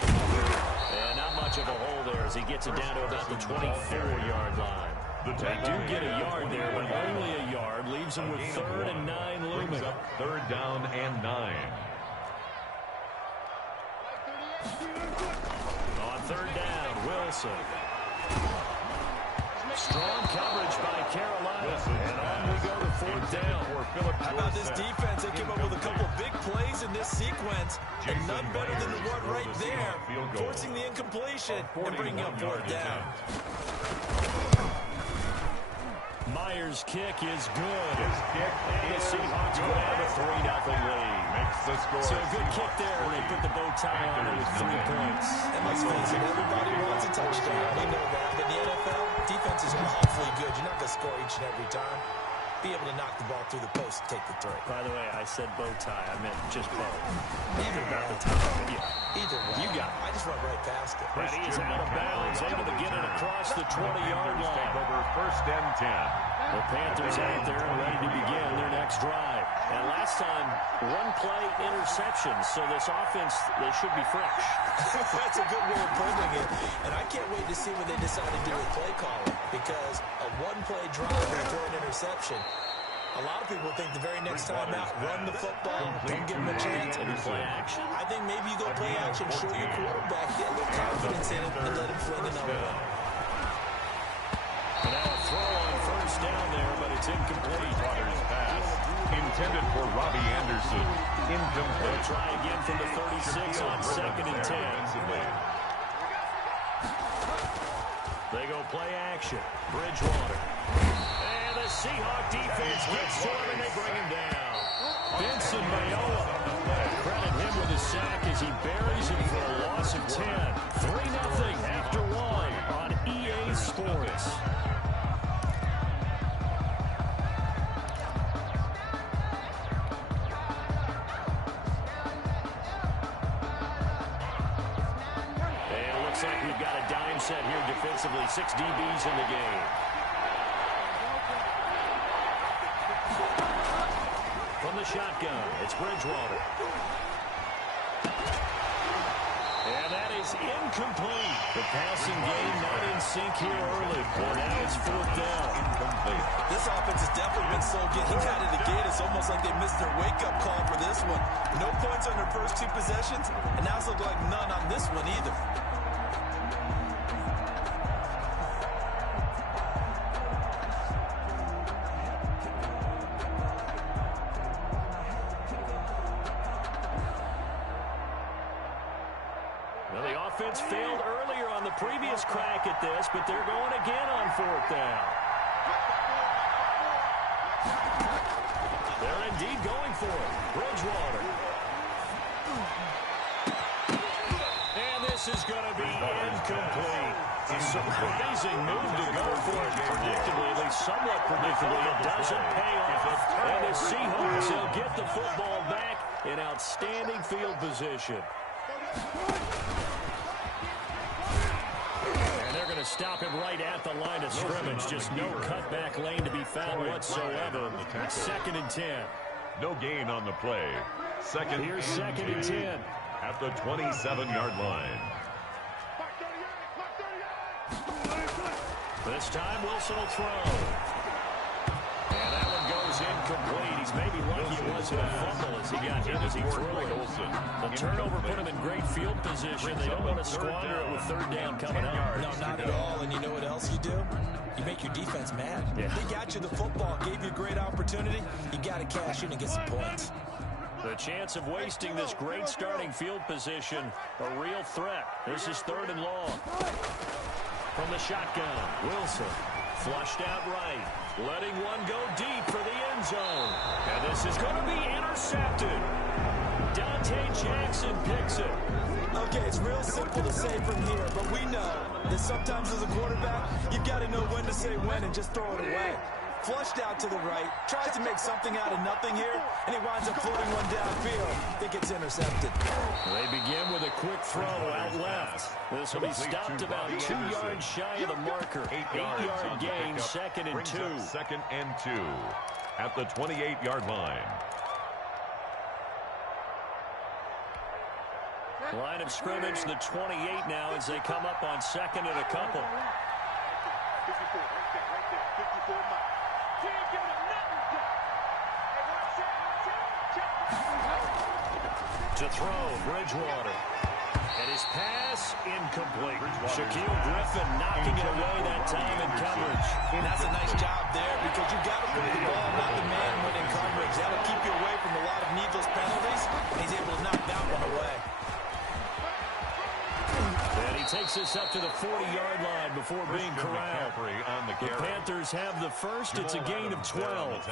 And not much of a hole there as he gets it down to about the 24-yard line. They do get a yard there, but only a yard. Leaves them with 3rd and 9 looming. Third down and 9. On third down, Wilson. Strong coverage by Carolina. And on we go to fourth down. How about this defense? They came up with a couple big plays in this sequence, and none better than the one right there, forcing the incompletion and bringing up fourth down. Myers' kick is good. And the Seahawks grab a 3-0 lead. Makes the score. So a good kick there, and they put the bow tie on it with 3 points. And let's face it, everybody wants a touchdown. We know that. But in the NFL, defenses are awfully good. You're not going to score each and every time. Be able to knock the ball through the post and take the 3. By the way, I said bow tie. I meant just bow. Either Not way. the tie. Yeah. Either way. You got it. I just went right past it. And he is out of bounds, able to get it across the 20-yard line. Take over 1st and 10. The Panthers out there and ready to begin their next drive. And last time, 1-play interception. So this offense, they should be fresh. That's a good way of putting it. And I can't wait to see what they decide to do with play calling, because a 1-play drive and throw an interception. A lot of people think the very next time out, run the football, don't give them a chance. And play action. I think maybe you go play action, show your quarterback, get a little confidence in him, and let him fling another one. And now a throw on first down there, but it's incomplete. Potter's pass intended for Robbie Anderson. Incomplete. They'll try again from the 36 on 2nd and 10. They go play action. Bridgewater. And the Seahawk defense gets to him and they bring him down. Benson Mayowa. Credit him with a sack as he buries him for a loss of 10. 3-0 after 1 on EA Sports. Looks like we've got a dime set here defensively. 6 DBs in the game. From the shotgun, it's Bridgewater. And that is incomplete. The passing game not in sync here early. And now it's 4th down. Incomplete. This offense has definitely been so getting out of the gate. It's almost like they missed their wake-up call for this one. No points on their first 2 possessions, and now it's looking like none on this one either. Well, the offense failed earlier on the previous crack at this, but they're going again on 4th down. They're indeed going for it. Bridgewater. And this is going to be incomplete. A surprising move to go for it predictably, at least somewhat predictably. It doesn't pay off. And the Seahawks will get the football back in outstanding field position. And they're going to stop him right at the line of scrimmage. Just no cutback lane to be found whatsoever. 2nd and 10. No gain on the play. Here's 2nd and 10. At the 27-yard line. This time Wilson will throw. And that one goes incomplete. He's maybe lucky it wasn't a fumble as he got hit as he threw it. The turnover put him in great field position. They don't want to squander it with 3rd down coming up. No, not at all. And you know what else you do? You make your defense mad. Yeah. They got you the football, gave you a great opportunity. You got to cash in and get some points. The chance of wasting this great starting field position, a real threat. This is 3rd and long. From the shotgun, Wilson flushed out right, letting one go deep for the end zone. And this is going to be intercepted. Dante Jackson picks it. Okay, it's real simple to say from here, but we know that sometimes as a quarterback, you've got to know when to say when and just throw it away. Flushed out to the right, tries to make something out of nothing here, and he winds up floating one downfield. It gets intercepted. They begin with a quick throw out left. This will be stopped about 2 yards shy of the marker. 8-yard gain, 2nd and 2. 2nd and 2 at the 28-yard line. Line of scrimmage, the 28 now as they come up on 2nd and a couple. 54, right there, 54 miles. He ain't giving him nothing, Doc. Hey, watch out. To throw, Bridgewater. And his pass, incomplete. Shaquille Griffin knocking it away that time in coverage. And that's a nice job there because you've got to play the ball, not the man when in coverage. That'll keep you away from a lot of needless penalties, and he's able to knock that one away. And he takes this up to the 40-yard line before being corralled. The Panthers have the first. It's a gain of 12.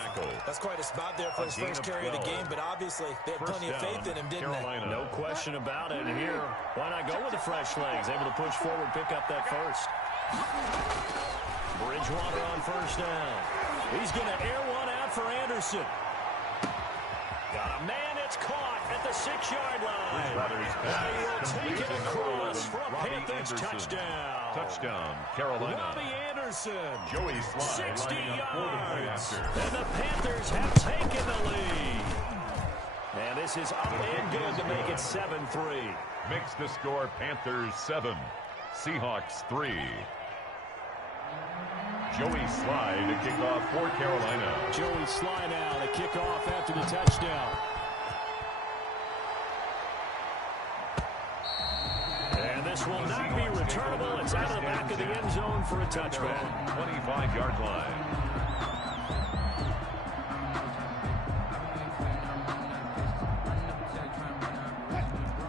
That's quite a spot there for his first carry of the game, but obviously they had plenty of faith in him, didn't they? No question about it. And here, why not go with the fresh legs? Able to push forward, pick up that first. Bridgewater on 1st down. He's going to air one out for Anderson. Got a man, it's caught at the 6-yard line. He will take it across for a Panthers touchdown. Touchdown, Carolina. Robbie Anderson. Joey Slye 60 lining up for the point yards. after. And the Panthers have taken the lead. And this is up and good to make it 7-3. Makes the score Panthers 7, Seahawks 3. Joey Slye to kick off for Carolina. Joey Slye now to kick off after the touchdown. And this will not be returnable. It's out of the back of the end zone for a touchback. 25-yard line.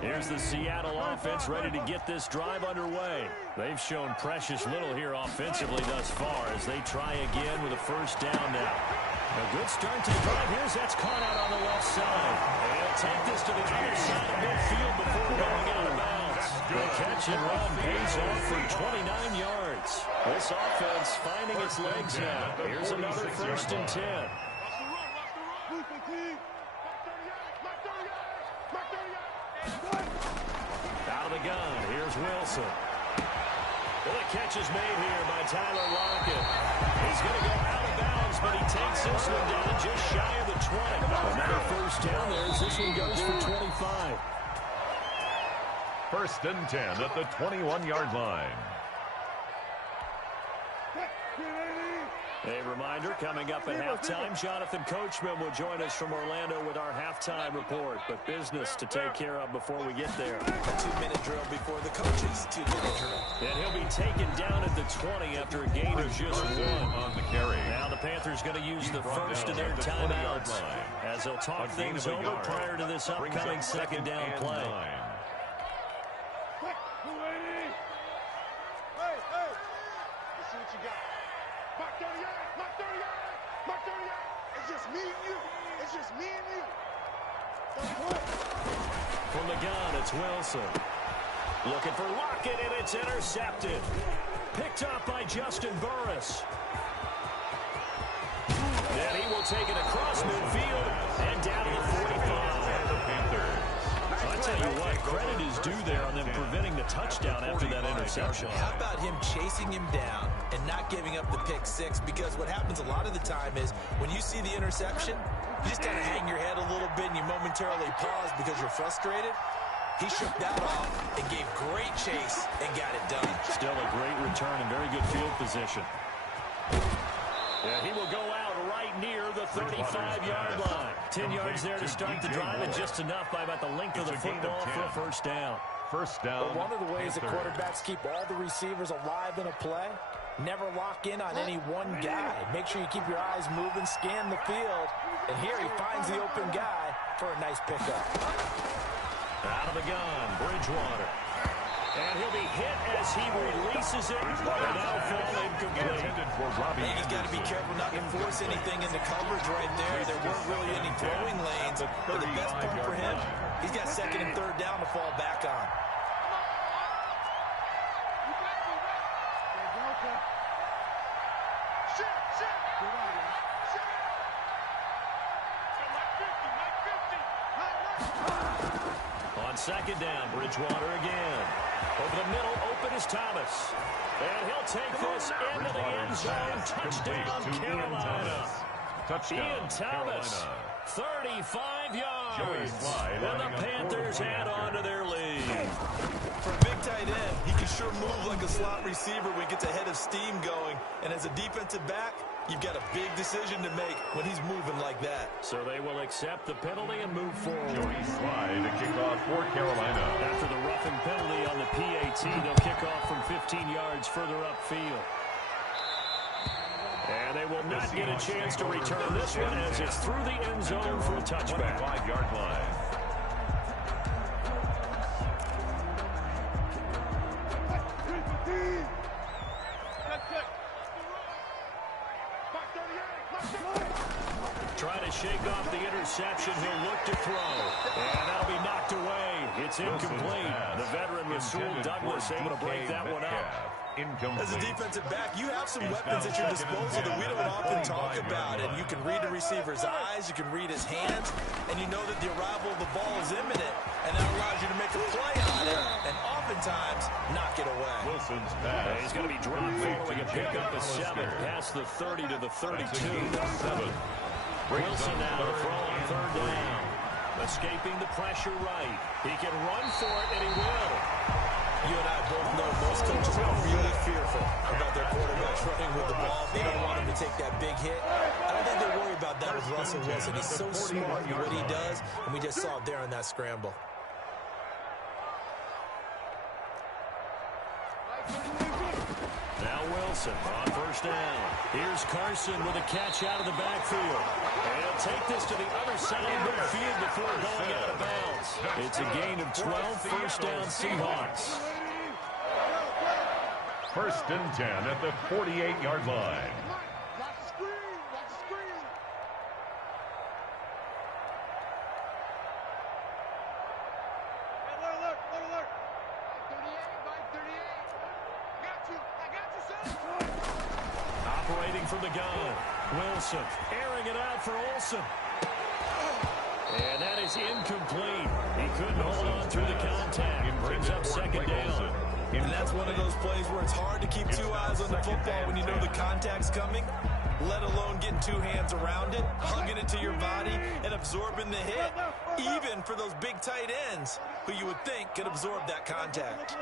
Here's the Seattle offense ready to get this drive underway. They've shown precious little here offensively thus far as they try again with a 1st down now. A good start to the drive. Here's that's caught out on the left side. They'll take this to the other side of midfield before going out of bounds. The catch and run pays off for 29 yards. This offense finding its legs now. Here's another 1st and 10. Out of the gun, here's Wilson. Well, the catch is made here by Tyler Lockett. He's going to go out of bounds, but he takes this one down just shy of the 20. Another first down there as this one goes for 25. First and 10 at the 21-yard line. A reminder, coming up at halftime, Jonathan Coachman will join us from Orlando with our halftime report. But business to take care of before we get there. A 2-minute drill before the coaches' 2-minute drill. And he'll be taken down at the 20 after a gain of just one. On the carry. Now the Panthers going to use the first of their timeouts as they'll talk things over prior to this upcoming second down play. Let's see what you got. Mark 38, Mark 38, Mark 38. It's just me and you. It's just me and you. From the gun, it's Wilson. Looking for Lockett, and it's intercepted. Picked up by Justin Burris. Then he will take it across midfield and down to the 45. I tell you what, credit is due there on them preventing the touchdown after that interception. How about him chasing him down and not giving up the pick six? Because what happens a lot of the time is when you see the interception, you just kind of hang your head a little bit and you momentarily pause because you're frustrated. He shook that off and gave great chase and got it done. Still a great return and very good field position. Yeah, he will go out right near the 35-yard line. 10 yards there to start the drive, and just enough by about the length of the football for a first down. First down. But one of the ways that quarterbacks keep all the receivers alive in a play, never lock in on any one guy. Make sure you keep your eyes moving, scan the field, and here he finds the open guy for a nice pickup. Out of the gun, Bridgewater. And he'll be hit as he releases it. And that'll fall incomplete. And he's got to be careful not to force anything into coverage right there. There weren't really any throwing lanes. But the best part for him, he's got second and third down to fall back on. On second down, Bridgewater again. Over the middle, open is Thomas. And he'll take this into the end zone. Touchdown, Carolina. Ian Thomas, 35 yards. And the Panthers add on to their lead. For a big tight end, he can sure move like a slot receiver when he gets a head of steam going. And as a defensive back, you've got a big decision to make when he's moving like that. So they will accept the penalty and move forward. Joey Slye to kick off for Carolina. After the roughing penalty on the PAT, they'll kick off from 15 yards further upfield. And they will not get a chance to return this one as it's through the end zone for a touchback. 25-yard line. Trying to shake off the interception. He'll look to throw. And that'll be knocked away. It's incomplete. The veteran Rasul Douglas able to break that one up. As a defensive back, you have some weapons at your disposal that we don't often talk about. And you can read the receiver's eyes, you can read his hands, and you know that the arrival of the ball is imminent. And that allows you to make a play on it, and oftentimes knock it away. Wilson's pass. He's going to be dropped following a pickup of 7 past the 30 to the 32. Wilson now to throw on third down. Escaping the pressure right. He can run for it, and he will. You and I both know most coaches are really fearful about their quarterbacks running with the ball. They don't want him to take that big hit. I don't think they worry about that with Russell Wilson. He's so smart in what he does, and we just saw it there on that scramble. Now Wilson on first down. Here's Carson with a catch out of the backfield. And he'll take this to the other side of midfield before going out of bounds. It's a gain of 12, first down Seahawks. First and 10 at the 48-yard line. Operating from the gun. Wilson airing it out for Olsen. And that is incomplete. He couldn't hold on through the contact. Brings up second down. And that's one of those plays where it's hard to keep two eyes on the football when you know the contact's coming, let alone getting two hands around it, hugging it to your body, and absorbing the hit, even for those big tight ends who you would think could absorb that contact.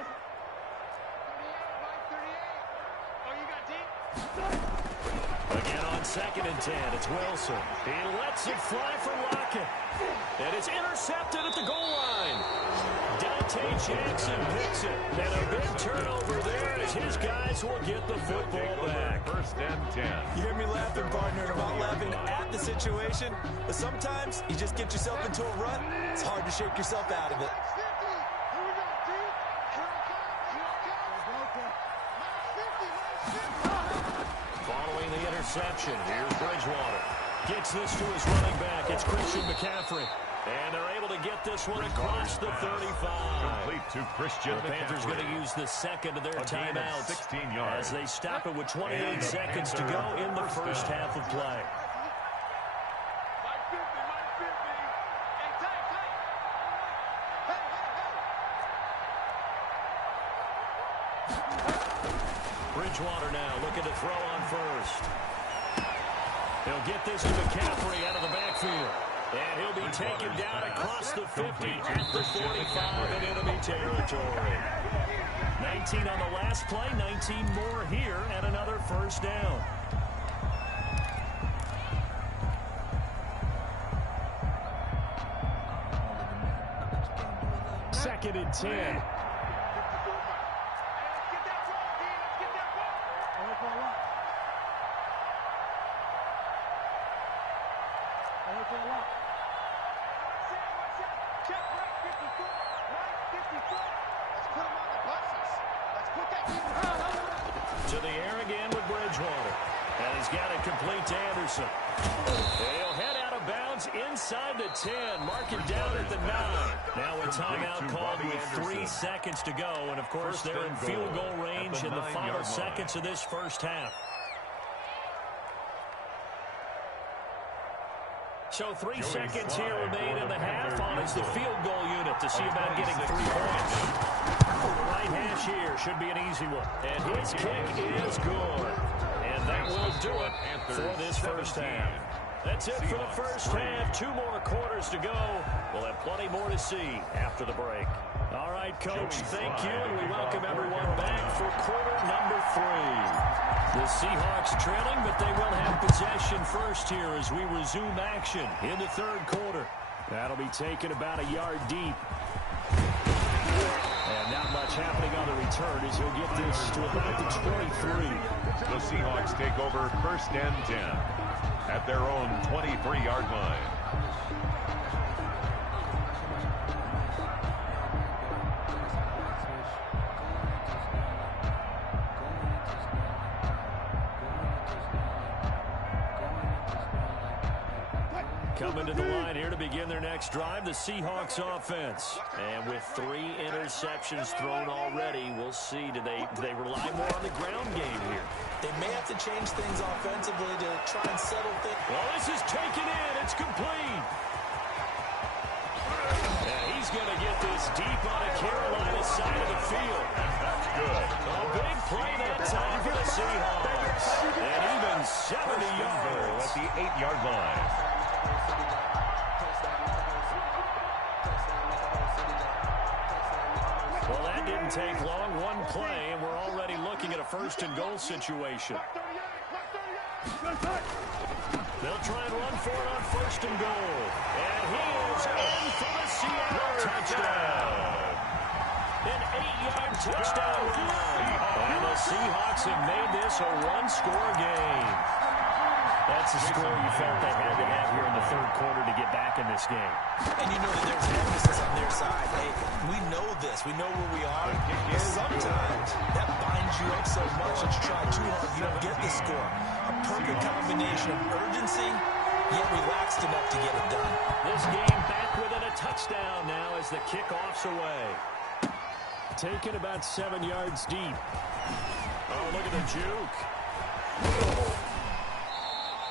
Again on 2nd and 10, it's Wilson. He lets it fly for Lockett. And it's intercepted at the goal line. Duaita Jackson picks it. And a big turnover there as his guys will get the football back. 1st and 10. You hear me laughing, partner, I'm not laughing at the situation, but sometimes you just get yourself into a rut. It's hard to shake yourself out of it. Following the interception, here's Bridgewater. Gets this to his running back. It's Christian McCaffrey. And they're able to get this one across the 35. Complete to Christian The Panthers going to use the second of their timeouts 16 yards. as they stop it with 28 seconds to go in the first half of play. Bridgewater now looking to throw on first. He'll get this to McCaffrey out of the backfield. And he'll be taken down across the 50 at the 45 in enemy territory. 19 on the last play, 19 more here, and another first down. Second and 10. To the air again with Bridgewater. And he's got it complete to Anderson. He'll head out of bounds inside the 10. Mark it down at the 9. Now a timeout called with 3 seconds to go. And, of course, they're in field goal range in the final seconds of this first half. So 3 seconds here remain in the half on as the field goal unit to see about getting 3 points. The right hash here should be an easy one. And his kick is good. And that will do it for this first half. That's it for the first half. 2 more quarters to go. We'll have plenty more to see after the break. All right, Coach, thank you. And we welcome everyone back for quarter number 3. The Seahawks trailing, but they will have possession first here as we resume action in the third quarter. That'll be taken about a yard deep. And not much happening on the return as he'll get this to about the 23. The Seahawks take over 1st and 10 at their own 23-yard line. Coming to the line here to begin their next drive, the Seahawks offense. And with 3 interceptions thrown already, we'll see. Do they rely more on the ground game here? They may have to change things offensively to try and settle things. Well, this is taken in. It's complete. And he's going to get this deep on a Carolina side of the field. That's good. A big play that time for the Seahawks. And even 70 yards at the 8-yard line. Well, that didn't take long. 1 play, and we're already looking at a 1st and goal situation. They'll try and run for it on 1st and goal. And he is in for the Seattle touchdown. An 8-yard touchdown run. And the Seahawks have made this a 1-score game. That's the score you felt they had to have here in the third quarter to get back in this game. And you know that there's emphasis on their side. Hey, we know this. We know where we are. But sometimes that binds you up so much that you try too hard, you don't get the score. A perfect combination of urgency, yet relaxed enough to get it done. This game back within a touchdown now as the kickoff's away. Taken about 7 yards deep. Oh, look at the juke.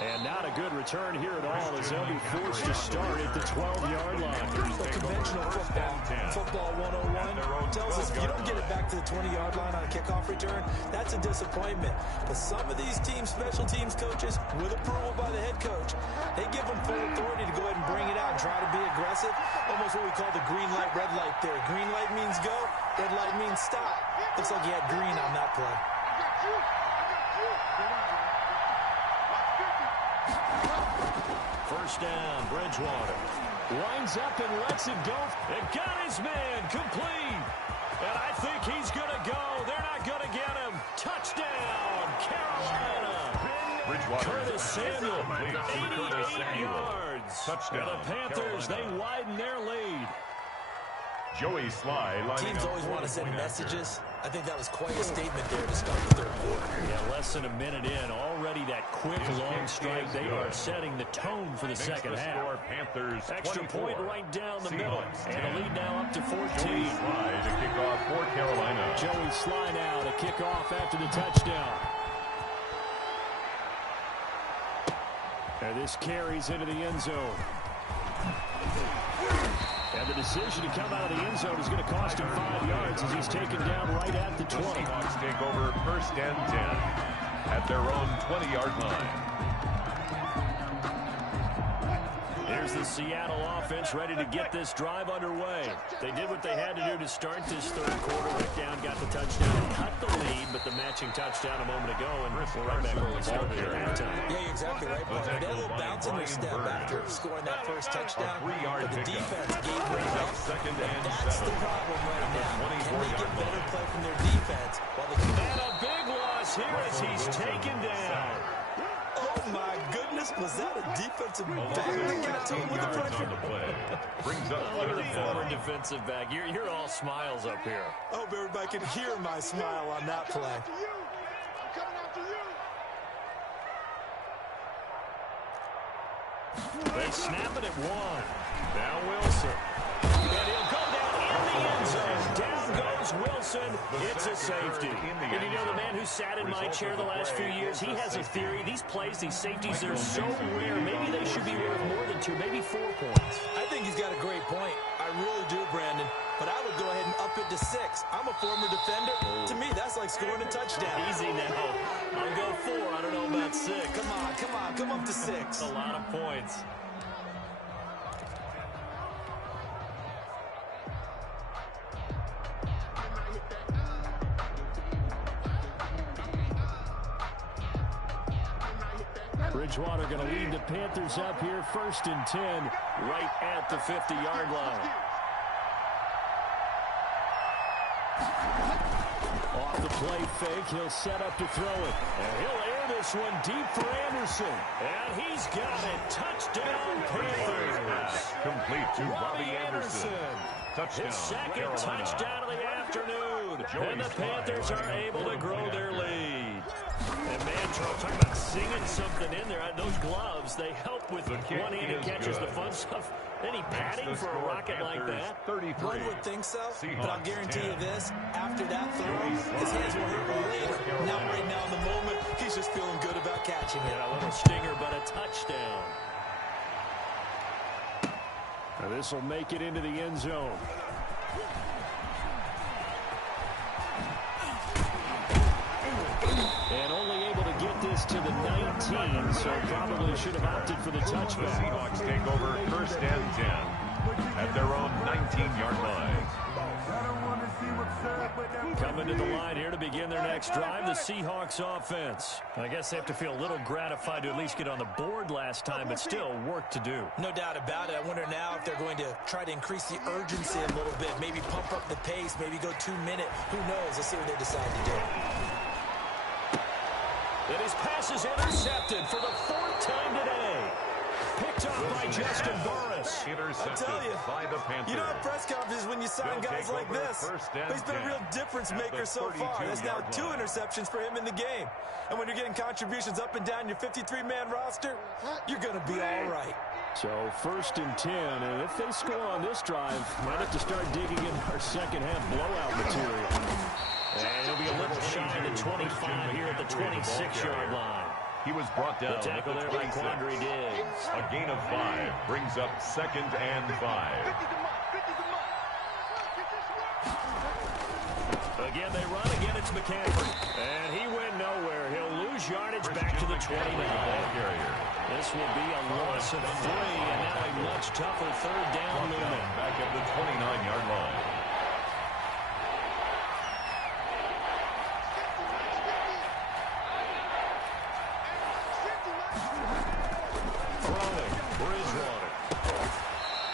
And not a good return here at all as they'll be forced to start at the 12-yard line. The conventional football 101 tells us if you don't get it back to the 20-yard line on a kickoff return, that's a disappointment. But some of these teams, special teams coaches, with approval by the head coach, they give them full authority to go ahead and bring it out and try to be aggressive. Almost what we call the green light, red light there. Green light means go, red light means stop. Looks like he had green on that play. First down, Bridgewater. Winds up and lets it go. It got his man complete. And I think he's going to go. They're not going to get him. Touchdown, Carolina. Curtis Samuel, 88 yards. Touchdown, and the Panthers, they widen their lead. Joey Sly lining Teams up always want to send point messages. I think that was quite a statement there to start the third quarter. Yeah, less than a minute in. Already that quick long strike. They are setting the tone for the second half. Score, Panthers Extra 24. point right down the middle. Seahawks And a lead now up to 14. Joey Sly to kick off for Carolina. Joey Sly now to kick off after the touchdown. And this carries into the end zone. And the decision to come out of the end zone is going to cost him 5 yards as he's taken down right at the 20. The Seahawks take over first and 10 at their own 20-yard line. Here's the Seattle offense ready to get this drive underway. They did what they had to do to start this third quarter. Rick Down got the touchdown and cut the lead, but the matching touchdown a moment ago, and we're right back where we started at halftime. Yeah, you're exactly right, Paul. They had a little bounce in their step after scoring that first touchdown, but the defense gave them up. That's the problem right now. Can they get better play from their defense while they can... And a big loss here as he's taken down. Oh, my goodness. Was that a defensive back that got to him with the pressure? Brings up Look at the former defensive back. You're all smiles up here. I hope everybody can hear my smile on that play. I'm coming after you. They snap it at one. Now Wilson. And he'll go down in the end zone. Down goes Wilson. It's a safety. And you know, the man who sat in my chair the last few years, he has a theory. These plays, these safeties, they're so rare. Maybe they should be worth more than 2, maybe 4 points. I think he's got a great point. I really do, Brandon. But I would go ahead and up it to 6. I'm a former defender. To me, that's like scoring a touchdown. Easy now. I'll go 4. I don't know about 6. Come up to 6. A lot of points. Bridgewater going to lead the Panthers up here, first and 10, right at the 50-yard line. Off the play fake, he'll set up to throw it. And he'll air this one deep for Anderson. And he's got it. Touchdown, Panthers. Complete to Robbie Anderson. Touchdown, His second Carolina. touchdown of the afternoon. And the Panthers are able to grow their lead. And man, Charles, talking about singing something in there. Those gloves, they help with one-handed catches, the fun stuff. Any padding for a rocket like that? 33. One would think so, but I'll guarantee you this. After that throw, his hands will hurt later. Not right now in the moment. He's just feeling good about catching it. Yeah, a little stinger, but a touchdown. Now this will make it into the end zone. And only able to get this to the 19, so probably should have opted for the touchback. The Seahawks take over first and 10 at their own 19-yard line. Coming to the line here to begin their next drive, the Seahawks offense. I guess they have to feel a little gratified to at least get on the board last time, but still work to do. No doubt about it. I wonder now if they're going to try to increase the urgency a little bit, maybe pump up the pace, maybe go 2-minute. Who knows? Let's see what they decide to do. And his pass is intercepted for the 4th time today. Picked up by Justin Burris. I tell you, by the Panthers. You don't have press conferences when you sign guys like this. But he's been a real difference maker so far. That's now 2 interceptions for him in the game. And when you're getting contributions up and down your 53-man roster, you're going to be all right. So first and 10, and if they score on this drive, might have to start digging in our second half blowout material. And he'll be a little shy of the 25 here at the 26-yard line. He was brought down. The tackle there by Quandre Diggs. A gain of 5 brings up 2nd and 5. Again, they run. Again, it's McCaffrey. And he went nowhere. He'll lose yardage back to the 29. This will be a loss of 3, and now a much tougher 3rd down movement. Back at the 29-yard line. Throwing, Bridgewater.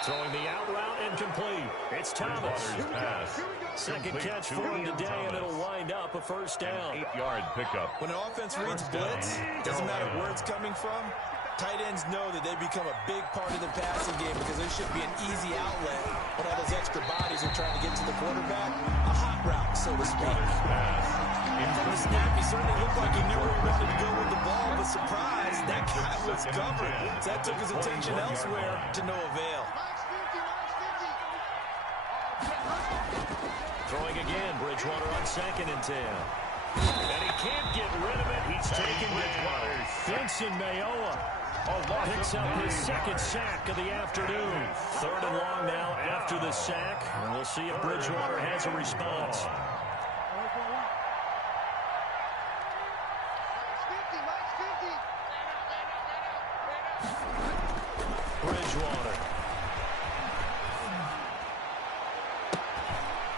Throwing the out route incomplete. It's Thomas. Pass. Second catch for him today, and it'll wind up a 1st down. 8-yard pickup. When an offense reads blitz, doesn't matter where it's coming from, tight ends know that they become a big part of the passing game because there should be an easy outlet when all those extra bodies are trying to get to the quarterback. A hot route, so to speak. From the snap, he certainly looked like he knew where he wanted to go with the ball, but surprise, that guy was covered. So that took his attention elsewhere to no avail. Throwing again, Bridgewater on 2nd and 10. And he can't get rid of it. He's taken down. Vincent Mayowa picks up his 2nd sack of the afternoon. 3rd and long now after the sack. And we'll see if Bridgewater has a response. Bridgewater.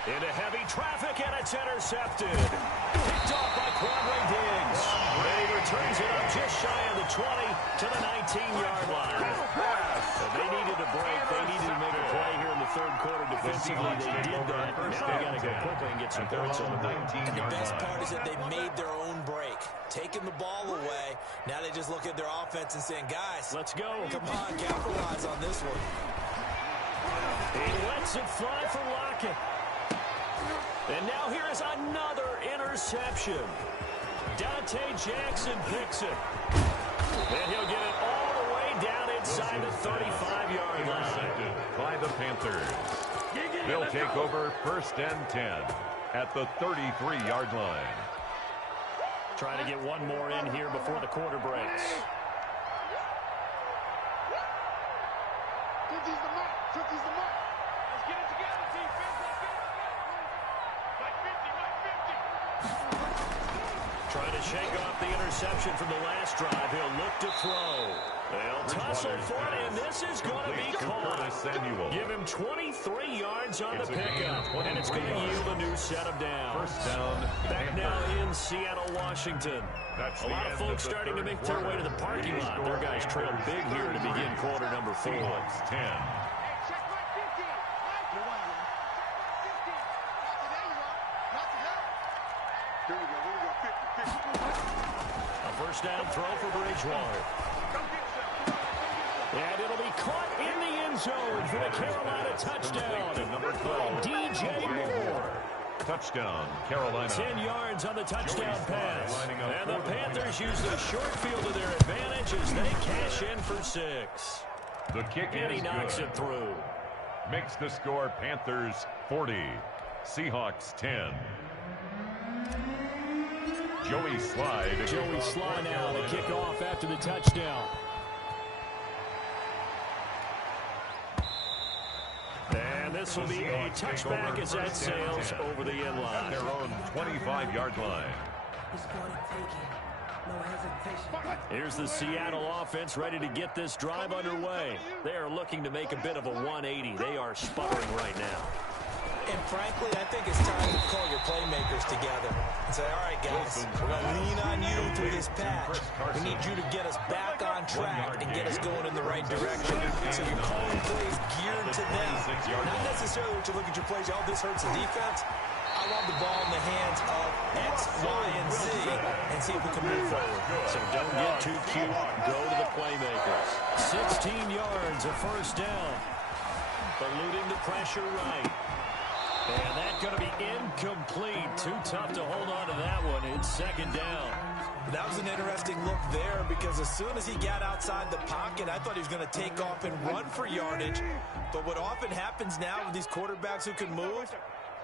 Into heavy traffic, and it's intercepted. Picked off by Quandre Diggs. And he returns it up just shy of the 20 to the 19-yard line. So they needed a break. They needed to make a play here in the 3rd quarter defensively. They did that. Now they got to go quickly and get some points on the board. And the best part is that they made their own break. Taking the ball away. Now they just look at their offense and saying, guys, let's go. Come on, capitalize on this one. He lets it fly for Lockett. And now here is another interception. Dante Jackson picks it. And he'll get it all the way down inside the 35-yard line. Intercepted by the Panthers. They'll take over 1st and 10 at the 33-yard line. Trying to get one more in here before the quarter breaks. Tookie's the mark. Tookie's the mark. Let's get it together, defense. Let's get it together. Like 50, like 50. Trying to shake off the interception from the last drive. He'll look to throw. They'll tussle for it, and this is going to be caught. Give him 23 yards on the pickup, and it's going to yield a new set of downs. 1st down. Back now in Seattle, Washington. A lot of folks starting to make their way to the parking lot. Their guys trailed big here to begin quarter number 4. 10. A 1st down throw for Bridgewater. And it'll be caught in the end zone for the Carolina touchdown. Number 12, DJ Moore. Touchdown, Carolina. 10 yards on the touchdown pass. And the Panthers use the short field to their advantage as they cash in for 6. The kick and he is knocks good. it through. Makes the score Panthers 40, Seahawks 10. Joey Slye. Joey Slye now to kick off after the touchdown. And this will be a touchback as that sails over the end line. At their own 25-yard line. Here's the Seattle offense ready to get this drive underway. They are looking to make a bit of a 180. They are sputtering right now. And frankly, I think it's time to call your playmakers together and say, all right, guys, we're going to lean on you through this patch. We need you to get us back on track and get us going in the right direction. So you're calling plays geared to them. Not necessarily what you look at your plays, oh, this hurts the defense. I want the ball in the hands of X, Y, and Z and see if we can move forward. So don't get too cute. Go to the playmakers. 16 yards, a 1st down. Eluding the pressure right. And that's going to be incomplete. Too tough to hold on to that one. It's 2nd down. That was an interesting look there because as soon as he got outside the pocket, I thought he was going to take off and run for yardage. But what often happens now with these quarterbacks who can move,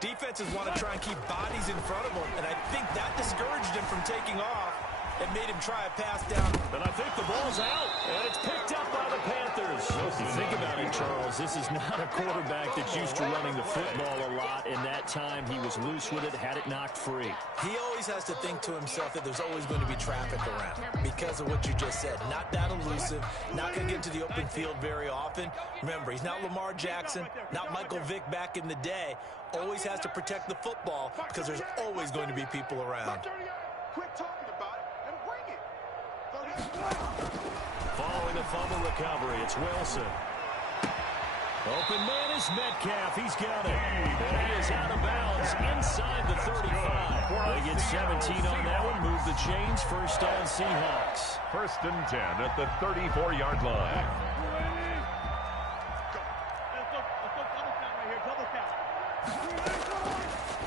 defenses want to try and keep bodies in front of them. And I think that discouraged him from taking off. It made him try a pass down. And I think the ball's out, and it's picked up by the Panthers. If you think about it, Charles, this is not a quarterback that's used to running the football a lot. In that time, he was loose with it, had it knocked free. He always has to think to himself that there's always going to be traffic around because of what you just said. Not that elusive, not going to get to the open field very often. Remember, he's not Lamar Jackson, not Michael Vick back in the day. Always has to protect the football because there's always going to be people around. Quit talking about it and bring it. Following the fumble recovery, it's Wilson. Open man is Metcalf. He's got it. And he is out of bounds inside the 35. They get 17 on that one. Move the chains. First down, Seahawks. First and 10 at the 34-yard line.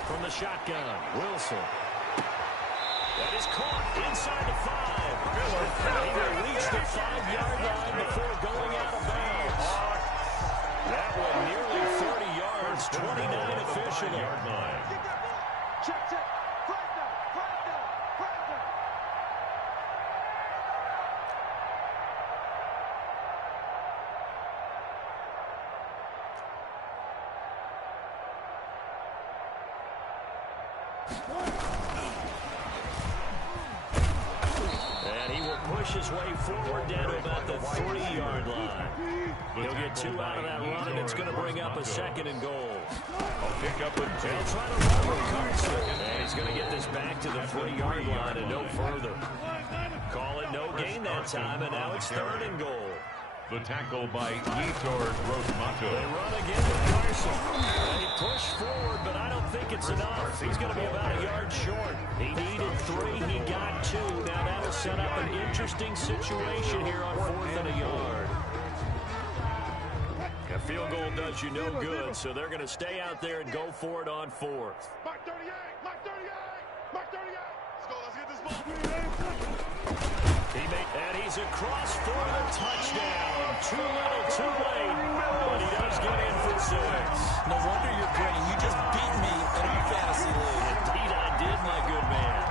From the shotgun, Wilson. That is caught inside the 5. He will reach the 5-yard line before going out of bounds. That one nearly 30 yards, 29 officially. Check. Flag down. And he will push his way forward down to about the 3-yard line. He'll get 2 out of that run, and it's going to bring up a 2nd and goal. Pick up a 2. They'll try to run with Carson. And he's going to get this back to the 3-yard line and no further. Call it no gain that time, and now it's 3rd and goal. The tackle by Yetur Gross-Mato. They run again with Carson. They push forward, but I don't think it's enough. He's going to be about a yard short. He needed 3. He got 2. Now that'll set up an interesting situation here on 4th and a yard. A field goal does you no good, so they're going to stay out there and go for it on 4th. Mark 38. Let's go. Let's get this ball. And he's across for the touchdown. Too little, too late. But he does get in for 6. No wonder you're grinning. You just beat me in our fantasy league. Indeed, I did, my good man.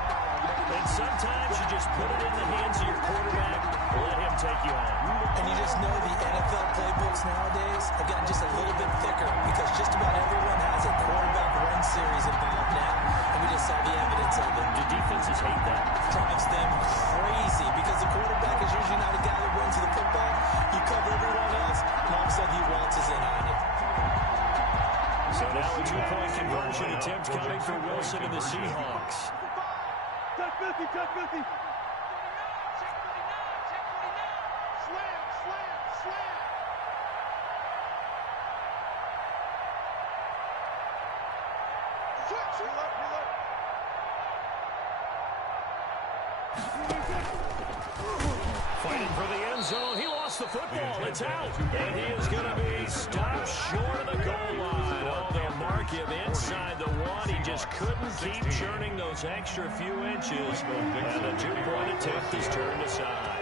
And sometimes you just put it in the hands of your quarterback, let him take you home. And you just know the NFL playbooks nowadays have gotten just a little bit thicker because just about everyone has a quarterback run series involved now. And we just saw the evidence of it. Do defenses hate that? Drives them crazy because the quarterback is usually not a guy that runs the football. You cover everyone else, and all of a sudden he waltzes in on you. So now a 2-point conversion attempt coming for Wilson and the Seahawks. Touch 50. Slam. Fighting for the end zone. He lost the football. It's out. And he is going to be stopped short of the goal line. Oh, they'll mark him inside the 1. He just couldn't keep churning those extra few inches. And the 2-point attempt is turned aside.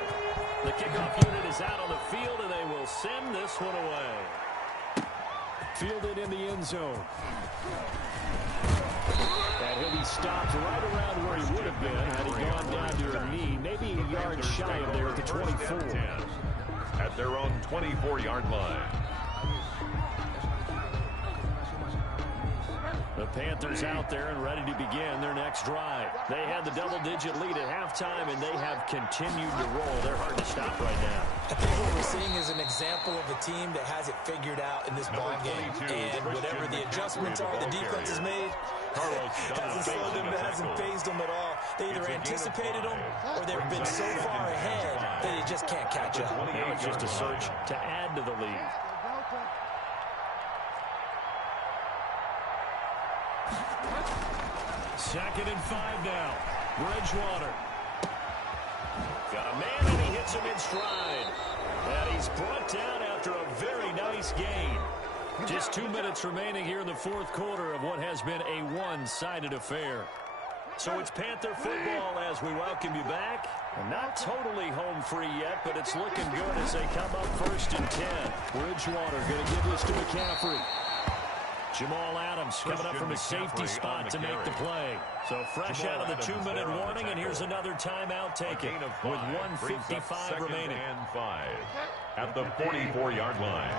The kickoff unit is out on the field, and they will send this one away. Fielded in the end zone. And he'll be stopped right around where he would have been had he gone down to a knee, maybe a yard shy of there at the 24. At their own 24-yard line. The Panthers out there and ready to begin their next drive. They had the double-digit lead at halftime, and they have continued to roll. They're hard to stop right now. I think what we're seeing is an example of a team that has it figured out in this ball game. And whatever the adjustments are the defense has made, hasn't slowed them, hasn't phased them at all. They either anticipated them or they've been so far ahead that they just can't catch up. Now it's just a search to add to the lead. Second and 5 now. Bridgewater. Got a man, and he hits him in stride. And he's brought down after a very nice gain. Just 2 minutes remaining here in the 4th quarter of what has been a one-sided affair. So it's Panther football as we welcome you back. Not totally home free yet, but it's looking good as they come up 1st and 10. Bridgewater going to give this to McCaffrey. Jamal Adams coming up from a safety spot to make the play. So fresh out of the 2-minute warning, and here's another timeout taken with 1:55 remaining. And 5 at the 44-yard line.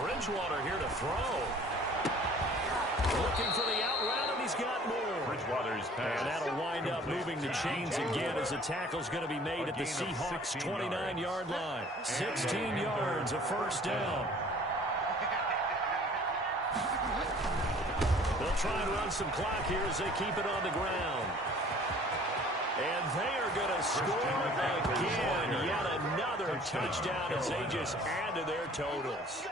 Bridgewater here to throw. Looking for the out route, and he's got more. Bridgewater's pass. And that'll wind up moving the chains again as the tackle's going to be made at the Seahawks' 29-yard line. 16 yards, a first down. They'll try and run some clock here as they keep it on the ground. And they are going to score again. Yet another touchdown as they just add to their totals.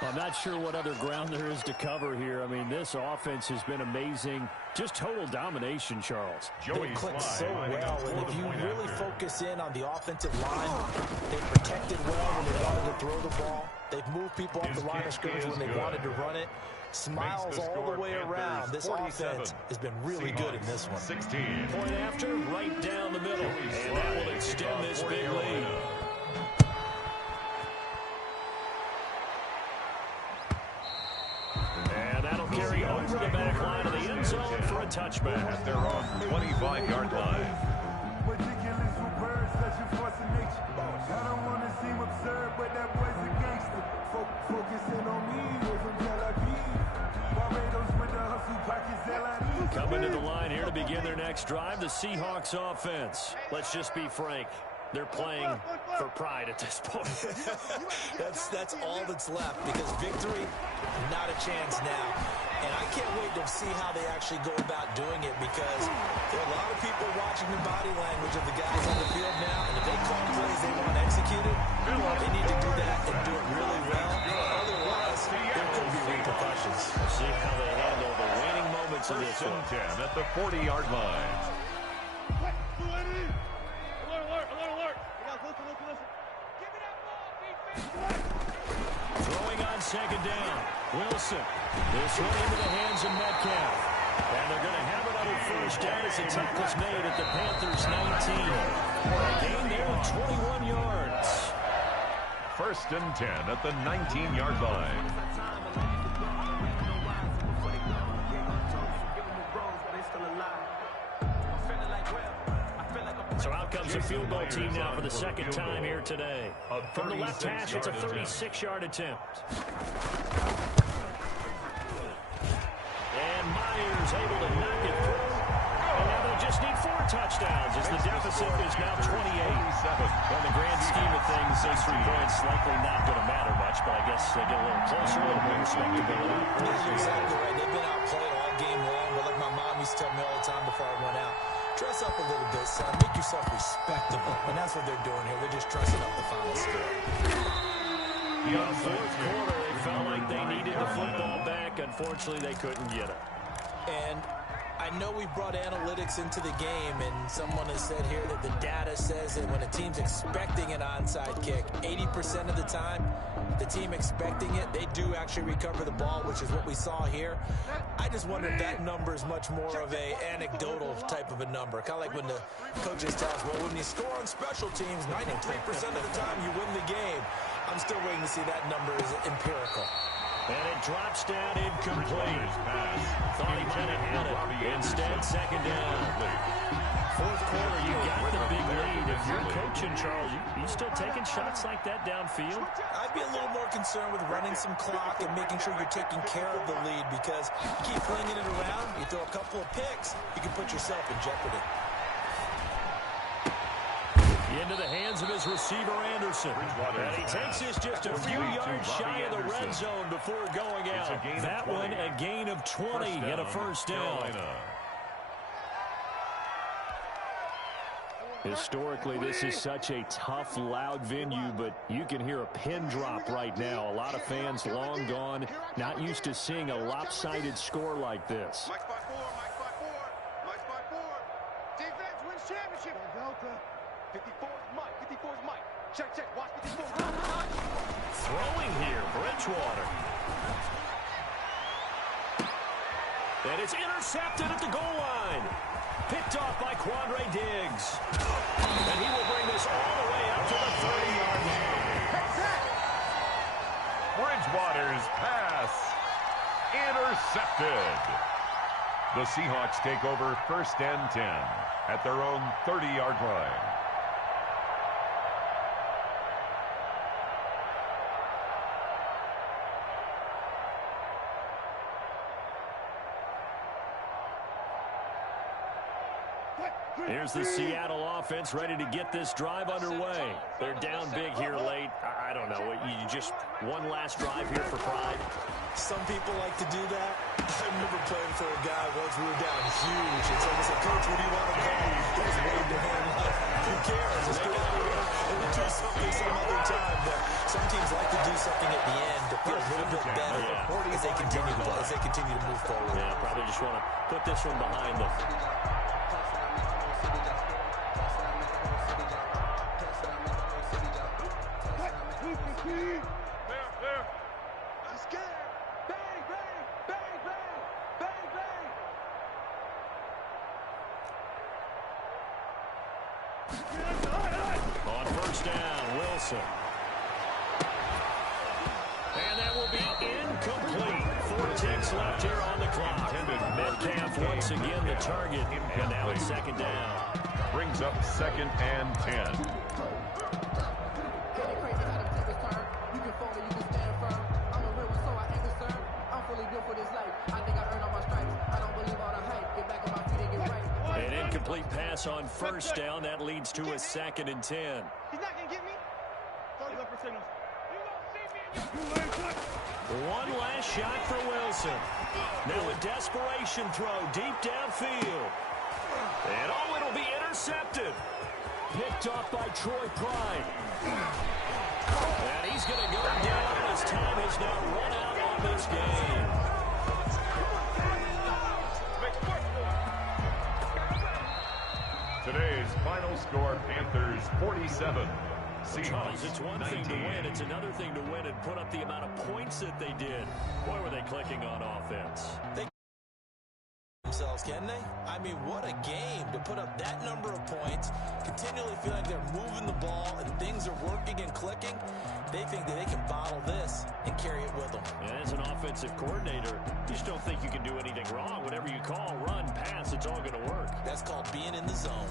I'm not sure what other ground there is to cover here. I mean, this offense has been amazing. Just total domination, Charles. They click so well, and if you really focus in on the offensive line, they protected well when they wanted to throw the ball. They've moved people off the line of scrimmage when they wanted to run it. Smiles all the way around. This offense has been really good in this one. 16. Point after, right down the middle. And that will extend this big lead. And that'll carry over the back line of the end zone for a touchback. At their own 25-yard line. Ridiculous with words, such a force of nature. I don't want to seem absurd, but that boy's a gangster. Focusing on me, we're from Tel Aviv. Barbados with the hustle pockets, LID. Coming to the line here to begin their next drive, the Seahawks offense. Let's just be frank. They're playing for pride at this point. That's all that's left, because victory, not a chance now. And I can't wait to see how they actually go about doing it, because there are a lot of people watching the body language of the guys on the field now, and if they call plays they want executed, they need to do that and do it really well. Otherwise, there could be repercussions. We'll see how they handle the waning moments of this one. 10 at the 40-yard line. Throwing on second down. Wilson. This one into the hands of Metcalf. And they're going to have it on first down as the tackle's made at the Panthers' 19. A gain there of 21 yards. First and 10 at the 19-yard line. So out comes the field goal team now for the second time here today. From the left hash, it's a 36-yard attempt. And Myers able to knock it through. And now they just need 4 touchdowns as the deficit is now 28. In the grand scheme of things, those 3 points likely not going to matter much, but I guess they get a little closer, a little more respectability. You're exactly right. They've been outplayed all game long, but like my mom used to tell me all the time before I went out, dress up a little bit, son. Make yourself respectable. And that's what they're doing here. They're just dressing up the final score. In the fourth quarter, they felt like they needed the football back. Unfortunately, they couldn't get it. And I know we brought analytics into the game, and someone has said here that the data says that when a team's expecting an onside kick, 80% of the time, the team expecting it, they do actually recover the ball, which is what we saw here. I just wonder if that number is much more of a anecdotal type of a number. Kind of like when the coaches tell us, well, when you score on special teams, 93% of the time you win the game. I'm still waiting to see that number is empirical. And it drops down incomplete. Thought he might have had it. Instead, second down. Fourth quarter, you got the big lead. If you're coaching, Charles, you still taking shots like that downfield? I'd be a little more concerned with running some clock and making sure you're taking care of the lead, because you keep flinging it around, you throw a couple of picks, you can put yourself in jeopardy. Into the hands of his receiver, Anderson. And he takes this just a few yards shy of the red zone before going out. That one, a gain of 20 and a first down. Historically, this is such a tough, loud venue, but you can hear a pin drop right now. A lot of fans long gone, not used to seeing a lopsided score like this. Mike spot 4, Mike spot 4, Mike spot 4. Defense wins championship. Delta. 54 is Mike. 54 is Mike. Check, check. Watch 54. Throwing here, Bridgewater. And it's intercepted at the goal line. Picked off by Quandre Diggs. And he will pass. Intercepted. The Seahawks take over 1st and 10 at their own 30-yard line. Here's the Seattle offense ready to get this drive underway. They're down big here late. I don't know. You just one last drive here for pride. Some people like to do that. I remember playing for a guy once we were down huge. And someone said, Coach, what do you want to call? He was waving to him like, who cares? Let's get out of here and we'll do something some other time. But some teams like to do something at the end to feel a little bit better as they continue to move forward. Yeah, probably just want to put this one behind them. On 1st down, Wilson. And that will be incomplete. 4 ticks left here on the clock. Metcalf once again the target. And now it's 2nd down. Brings up 2nd and 10. An incomplete pass on 1st down. That leads to a 2nd and 10. He's not going to get me. One last shot for Wilson. Now a desperation throw deep downfield. And it'll be intercepted. Picked off by Troy Pride. And he's going to go down. His time has now run out on this game. Today's final score, Panthers 47. Charles, it's one thing to win. It's another thing to win and put up the amount of points that they did. Boy, were they clicking on offense. They themselves, can they? I mean, what a game to put up that number of points, continually feel like they're moving the ball and things are working and clicking. They think that they can bottle this and carry it with them. And as an offensive coordinator, you just don't think you can do anything wrong. Whatever you call, run, pass, it's all going to work. That's called being in the zone.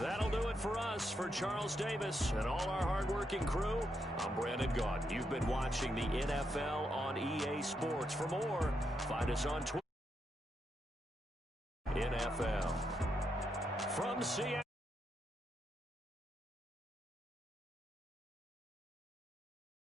That'll do it for us. For Charles Davis and all our hardworking crew, I'm Brandon Gaudin. You've been watching the NFL on EA Sports. For more, find us on Twitter. NFL. From Seattle.